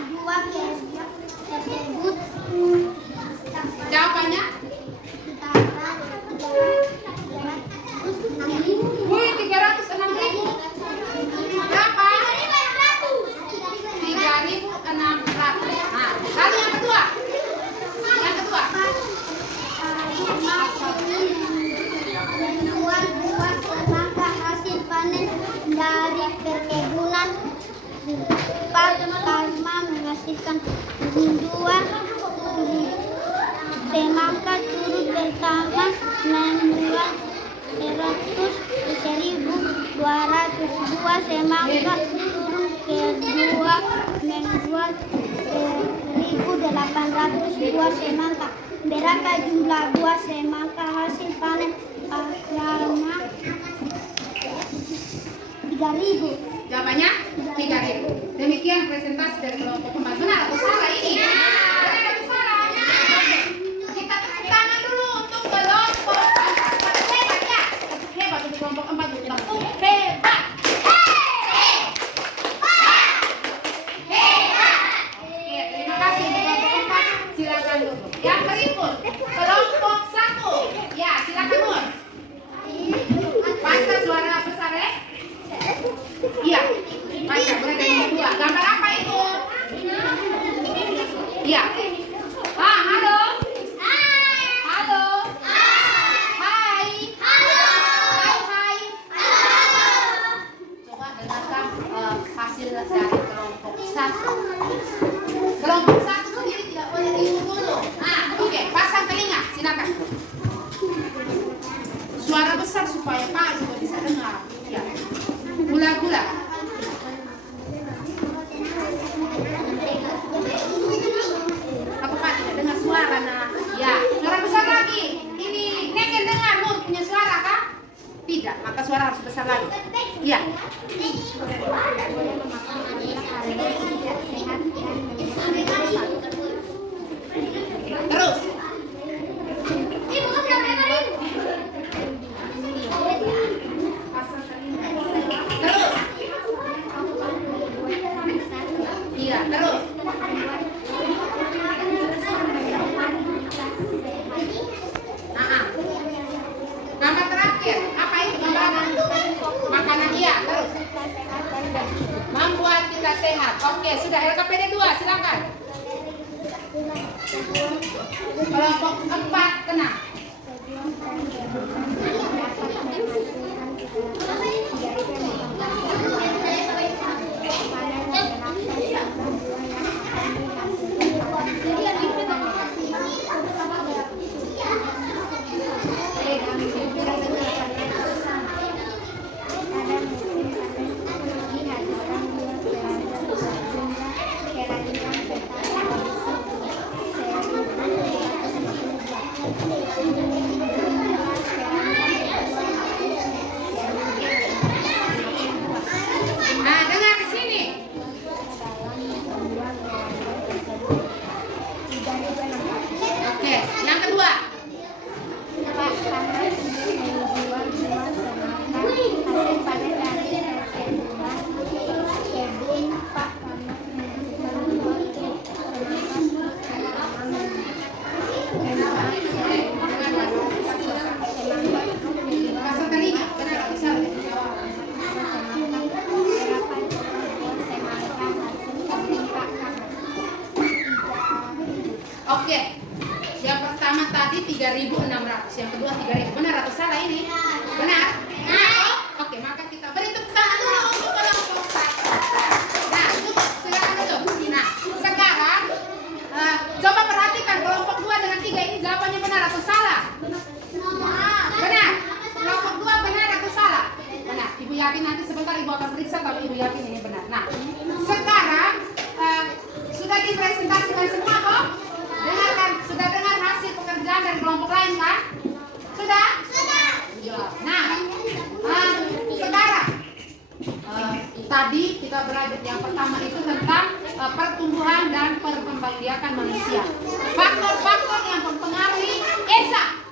dua tersebut Jawabannya? Wih, 306.000. Berapa? 3.600. Nah, lalu yang kedua. Yang kedua. Menjual buah semangka hasil panen dari perkebunan Pak Karma menghasilkan 2 semangka turut pertama menjual 100.202 semangka turun kedua menjual 1.802 semangka. Berapa jumlah buah semangka hasil panen Karma? 3.000. Jawabannya 3.000. Demikian presentasi dari kelompok pembantu. Benar atau salah ini? Benar atau salah? Oke. Kita tepuk tangan dulu untuk kelompok 4. Hebat ya. Tepuk hebat untuk kelompok 4. Tepuk hebat. Oke, terima kasih untuk kelompok 4. Silakan duduk. Yang berikut kelompok 1. Ya, silakan Nur. Baca suara besar ya. Iya, baca mulai dari nomor 2. Gambar apa itu? Iya. Ah, halo. Halo. Hai. Hai. Coba dengarkan hasil dari kelompok 1. Kelompok 1 sendiri tidak boleh dihitung dulu. Nah, oke, pasang telinga, silakan. Suara besar supaya Pak juga bisa dengar. Ya. Gula-gula. Apa Pak tidak dengar suara nah? Ya, suara besar lagi. Ini Neken dengar Nur punya suara kah? Tidak, maka suara harus besar lagi. Iya. Terus. Terus. Iya, terus. Gambar terakhir, apa itu gambar? Makanan, iya, terus. Membuat kita sehat. Oke, sudah LKPD 2, silakan. Kelompok 4, tenang. Nah, dengar di sini. Oke, yang kedua. Pasang telinga, benar atau salah? Oke, yang pertama tadi 3.600, yang kedua 3.000. Benar atau salah ini? Benar? Oke, maka kita beri tepuk tangan dulu untuk kelompok 1. Nah, duduk, silakan duduk. Nah, sekarang coba perhatikan kelompok 2 dengan 3 ini jawabannya benar atau salah? Benar. Kelompok 2 benar atau salah? Benar. Ibu yakin nanti sebentar Ibu akan periksa kalau Ibu yakin ini benar. Nah, sekarang sudah dipresentasikan semua kok? Dengarkan, sudah dengar hasil pekerjaan dari kelompok lain kan? Sudah? Sudah. Nah, sekarang tadi kita belajar yang pertama itu tentang pertumbuhan dan perkembangbiakan manusia. Faktor-faktor yang mempengaruhi ESA.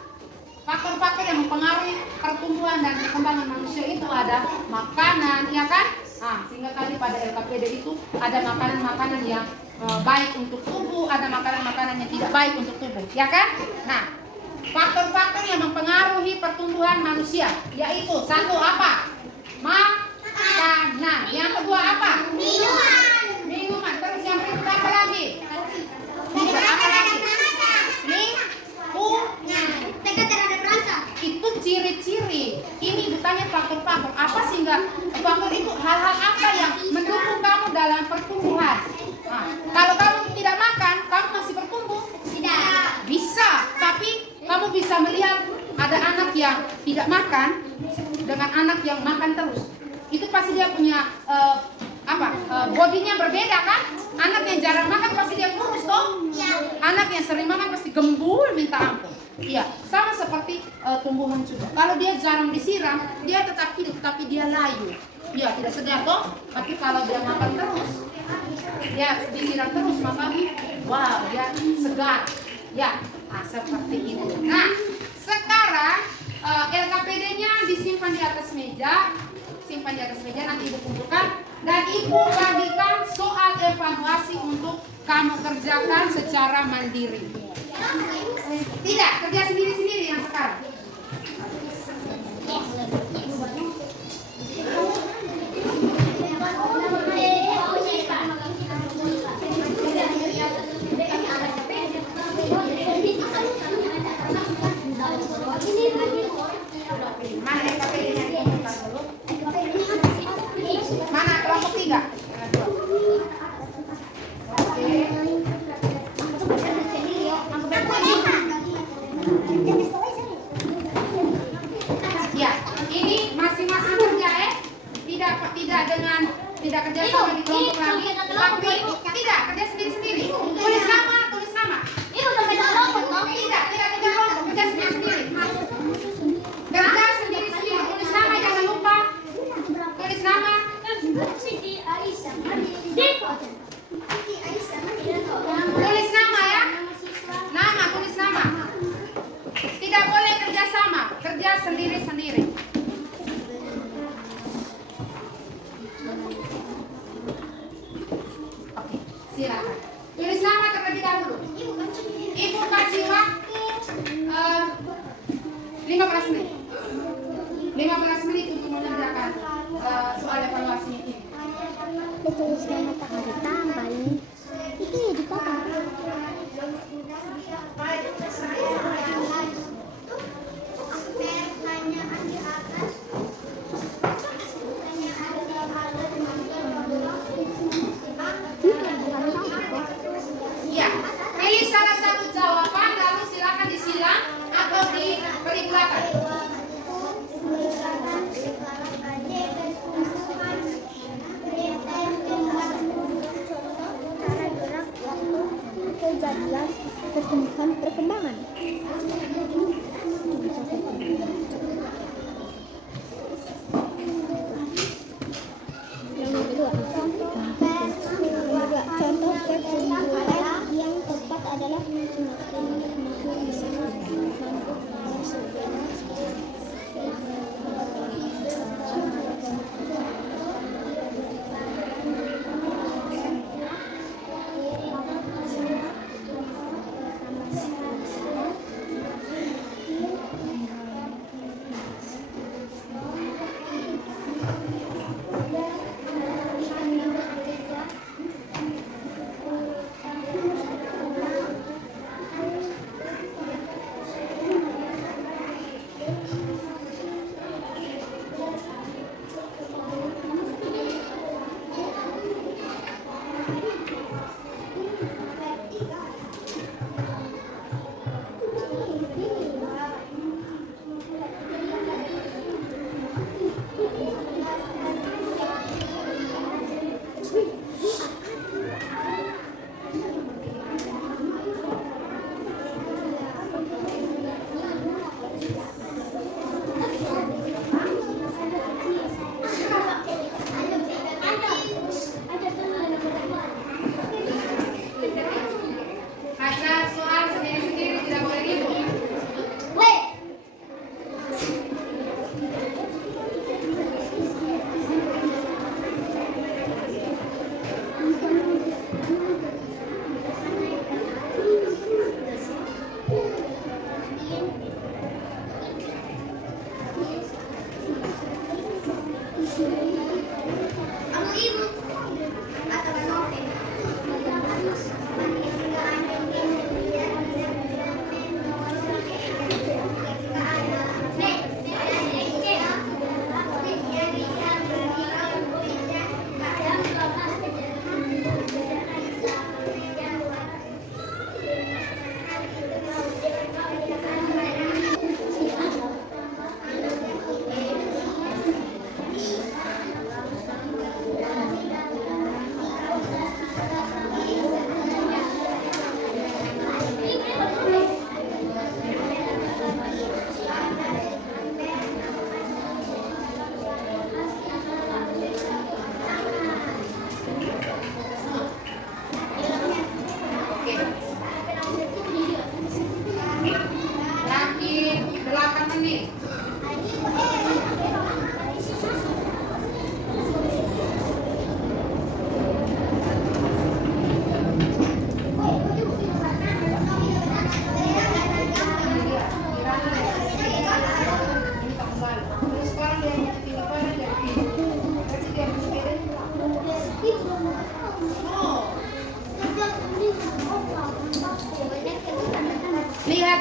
Faktor-faktor yang mempengaruhi pertumbuhan dan perkembangan manusia itu ada makanan, ya kan? Sehingga tadi pada LKPD itu ada makanan-makanan yang baik untuk tubuh, ada makanan-makanan yang tidak baik untuk tubuh, ya kan? Nah, faktor-faktor yang mempengaruhi pertumbuhan manusia yaitu satu apa? Makanan. Yang kedua apa? Minuman. Terus yang kedua apa lagi? Apa lagi? Itu ciri-ciri. Ini ditanya faktor-faktor apa sehingga faktor itu hal-hal apa yang mendukung kamu dalam pertumbuhan. Kalau kamu tidak makan, kamu masih bertumbuh? Tidak. Bisa, tapi kamu bisa melihat ada anak yang tidak makan dengan anak yang makan terus. Itu pasti dia punya bodinya berbeda kan? Anak yang jarang makan pasti dia kurus toh? Anak yang sering makan pasti gembul minta ampun. Iya, sama seperti tumbuhan juga. Kalau dia jarang disiram, dia tetap hidup tapi dia layu. Iya, tidak segar toh? Tapi kalau dia makan terus, dia disiram terus maka wow, dia segar. Ya, seperti itu. Nah, sekarang LKPD-nya disimpan di atas meja. Simpan di atas meja, nanti ibu kumpulkan dan ibu bagikan soal evaluasi untuk kamu kerjakan secara mandiri. Tidak, kerja sendiri-sendiri yang sekarang. Mana LKPD-nya dikumpulkan dulu? Mana kelompok 3? Ya, ini masing-masing kerja tidak kerja sama di kelompok lagi, tapi tidak kerja sendiri-sendiri. Tulis nama. Tidak kerja kelompok, kerja sendiri-sendiri. Kerja sendiri-sendiri, tulis nama jangan lupa. Tulis nama. Tulis nama ya. Nama, tulis nama. Tidak boleh kerja sama, kerja sendiri-sendiri. Oke, silakan. Tulis nama terlebih dahulu. Ibu kasih waktu 15 menit. 15 menit untuk mengerjakan soal evaluasi ini. Tulis nama tak ada tambah ini. Itu ya dipotong. Ya, pilih salah satu jawaban lalu silakan disilang atau diberi belakang. Kejadian pertumbuhan perkembangan. Yang kedua, contoh pertumbuhan yang tepat adalah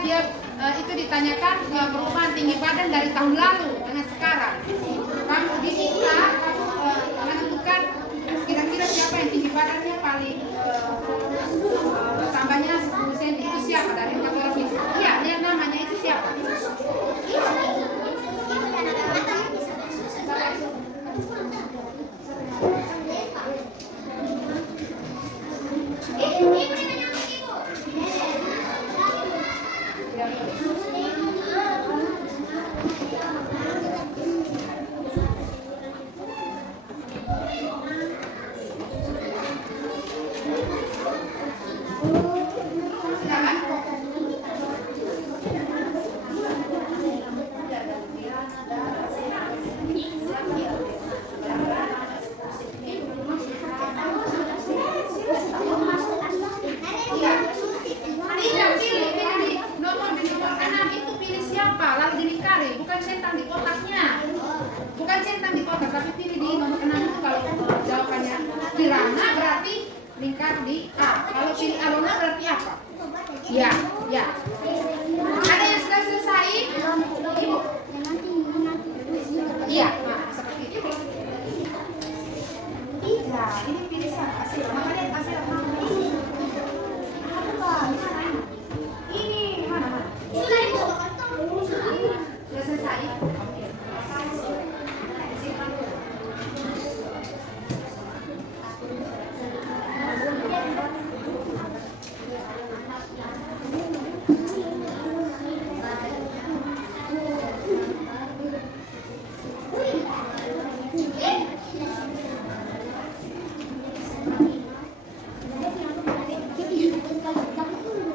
dia itu ditanyakan perubahan tinggi badan dari tahun lalu dengan sekarang. Kamu diminta kamu menentukan kira-kira siapa yang tinggi badannya paling tambahnya 10 cm itu siapa dari 4 orang itu? Iya, lihat namanya itu siapa? Bukan centang di kotaknya, bukan centang di kotak, tapi pilih di nomor 6 itu. Kalau jawabannya Kirana berarti lingkar di A. Kalau pilih Alona berarti apa? Ya, ya. Ada yang sudah selesai? Ibu? Iya, nah, seperti itu. Iya, ini pilih siapa? Hasil, mama lihat hasil apa? Ini mana? Sudah selesai? Oke. Simpan dulu.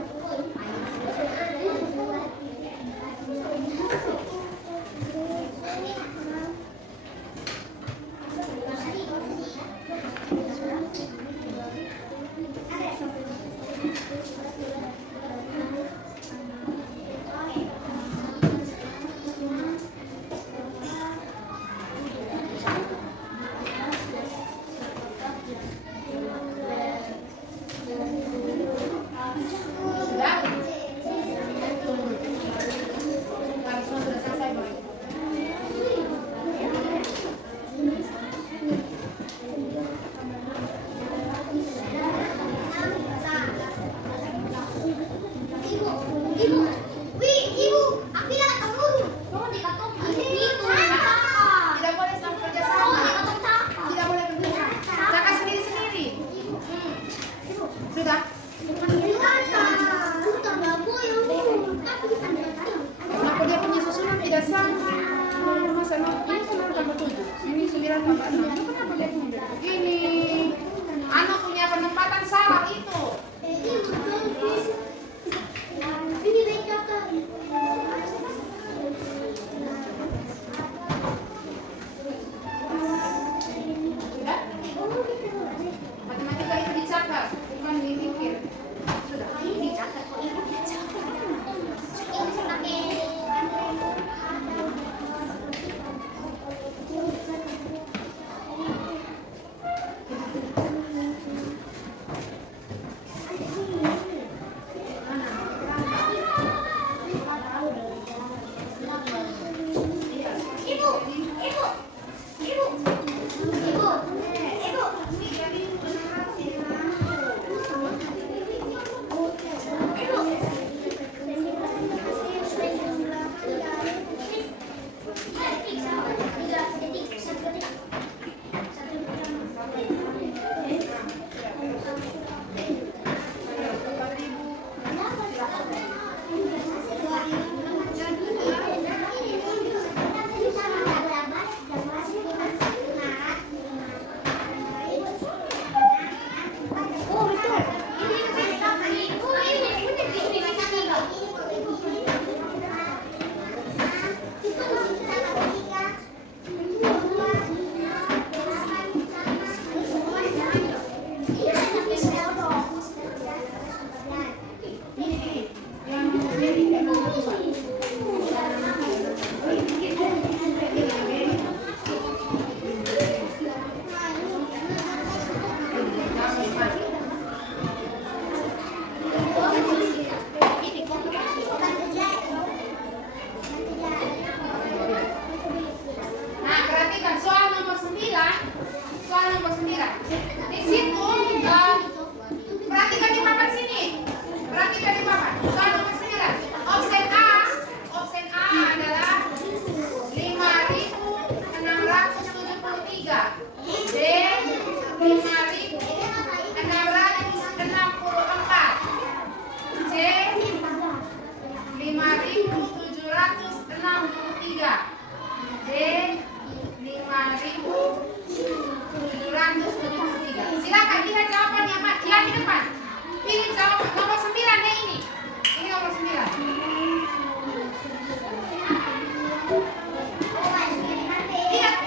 sini jawab nomor 9 ya ini. Ini nomor 9. Lihat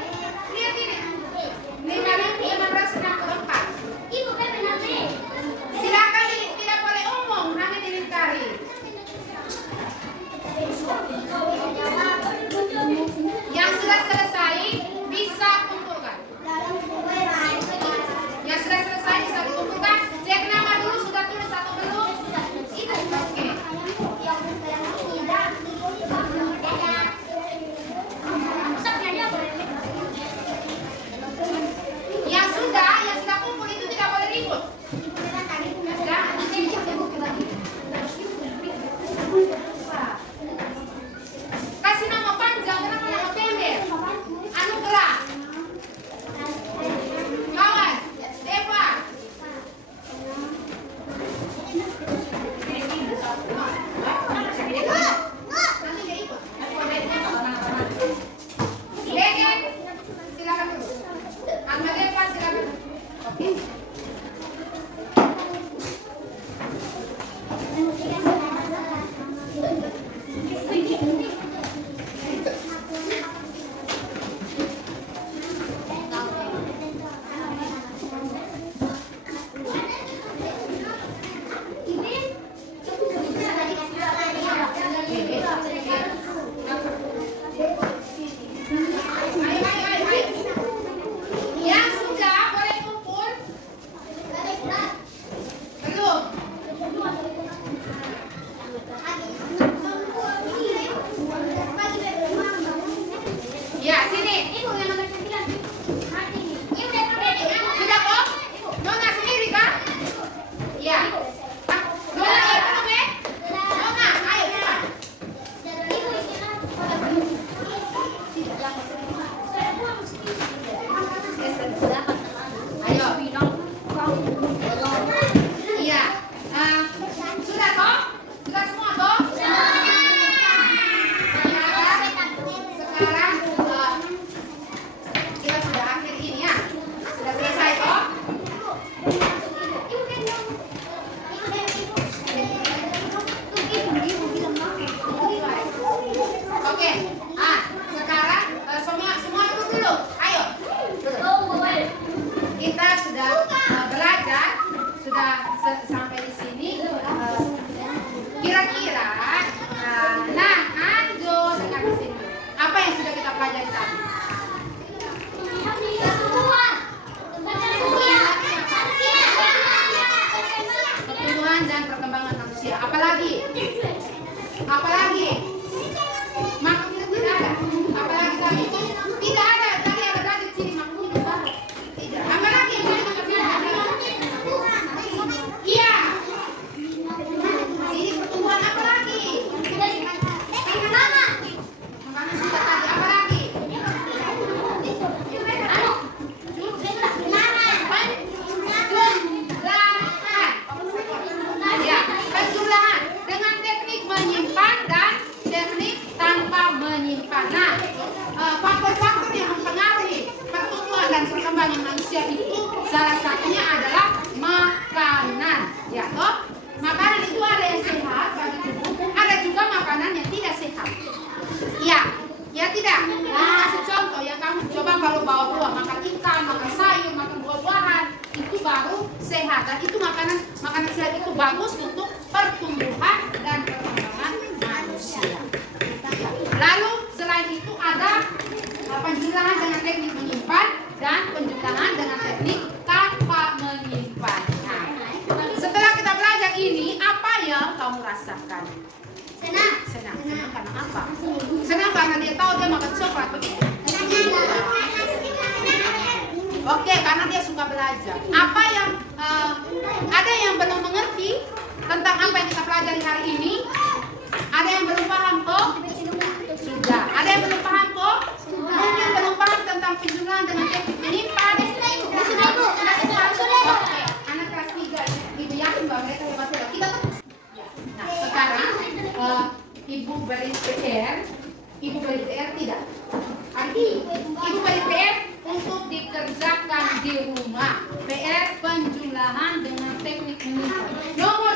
ini. 5.664. Silakan tidak boleh umum, hanya dilingkari. Yang sudah selesai bisa kumpulkan. Yang sudah selesai bisa dikumpulkan. Cek nama dulu, sudah tulis atau belum? Oke. Yang sudah kumpul itu tidak boleh ribut. Kasih nama panjang, kenapa nama pendek? Anugerah. Kawan, Eva. Nanti dia ikut. Begen, silakan dulu. Ahmad Eva, silakan. Oke. Yang sudah boleh kumpul? Belum? Ya, sini. Sudah kok? Nona sendiri kan? Ya. Nona ya belum ya? Nona, ayo cepat. Ayo. Iya. Sudah kok? Sudah semua kok? Sekarang kita sudah akhir ini ya. Sudah selesai kok? Oke. Sekarang semua duduk dulu. Ayo. Kita sudah belajar, sudah sampai di sini. Kira-kira, Anjo dengar di sini. Apa yang sudah kita pelajari tadi? Pertumbuhan dan perkembangan manusia. Apalagi? Makhluk hidup tidak ada. Apalagi tadi? Tidak ada. Tadi ada lagi ciri makhluk hidup baru. Tidak. Apalagi yang tadi kita pelajari? Iya. Ciri pertumbuhan apa lagi? Makanan sudah tadi. Apa lagi? Ya, penjumlahan dengan teknik menyimpan dan teknik tanpa menyimpan. Nah, faktor-faktor yang mempengaruhi pertumbuhan dan perkembangan manusia itu salah satunya adalah makanan. Ya, toh? Makanan itu ada yang sehat bagi tubuh, ada juga makanan yang tidak sehat. Ya, ya tidak. Nah, kasih contoh yang kamu coba kalau bawa buah, makan ikan, makan sayur, makan buah-buahan, itu baru sehat. Dan itu makanan sehat itu bagus untuk pertumbuhan dan perkembangan manusia. Lalu selain itu ada penjumlahan dengan teknik menyimpan dan penjumlahan dengan teknik tanpa menyimpan. Nah, setelah kita belajar ini, apa yang kamu rasakan? Senang karena apa? Senang karena dia tahu dia makan coklat begitu. Oke, karena dia suka belajar. Apa yang ada yang belum mengerti tentang apa yang kita pelajari hari ini? Ada yang belum paham kok? Sudah. Ada yang belum paham kok? Mungkin belum paham tentang penjumlahan dengan teknik menyimpan. Oke, anak kelas 3 Ibu yakin bahwa mereka hebat. Kita terus. Nah, sekarang Ibu beri PR. Ibu beri PR tidak? Ibu beri PR untuk dikerjakan di rumah. PR penjumlahan dengan teknik menyimpan. Nomor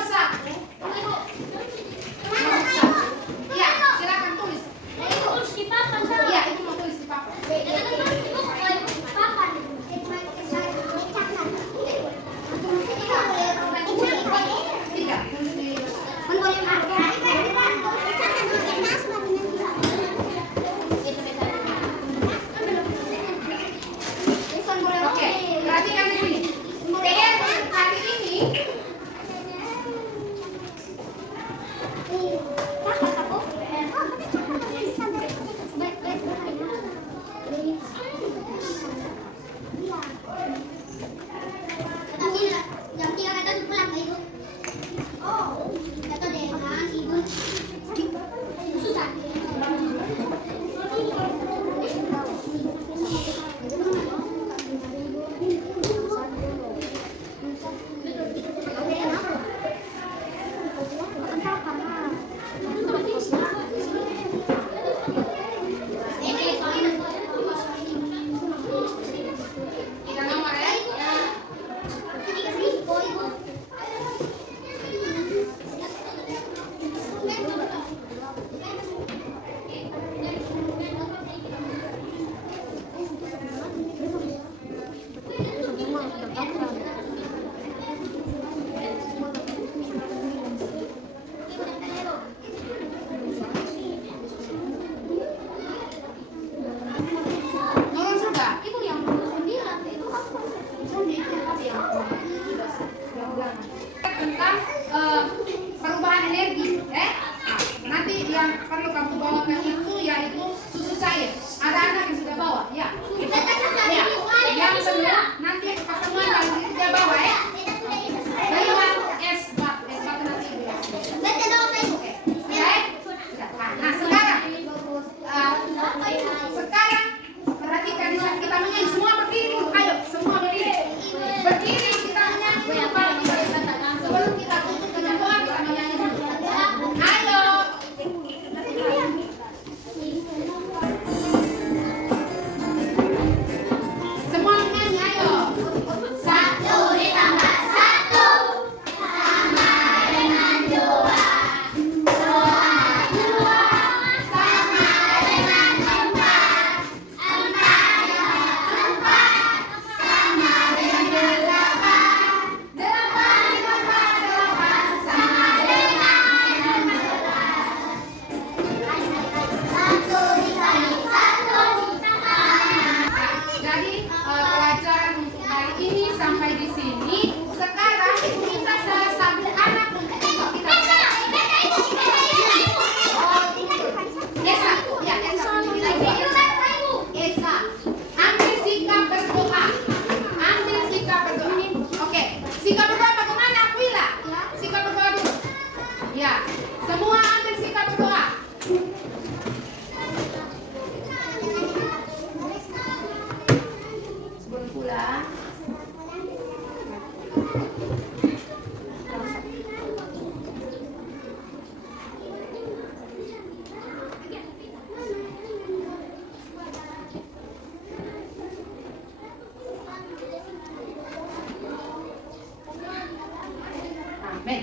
Amin.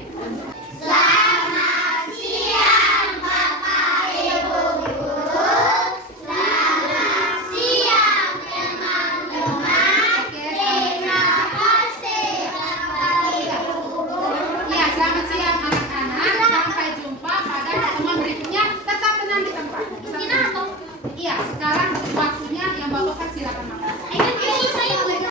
Selamat siang Bapak Ibu Guru. Selamat siang teman-teman. Terima kasih Bapak Ibu Guru. Ya, selamat siang anak-anak. Sampai jumpa pada pertemuan berikutnya. Tetap tenang di tempat. Iya, sekarang waktunya yang bawa silakan makan.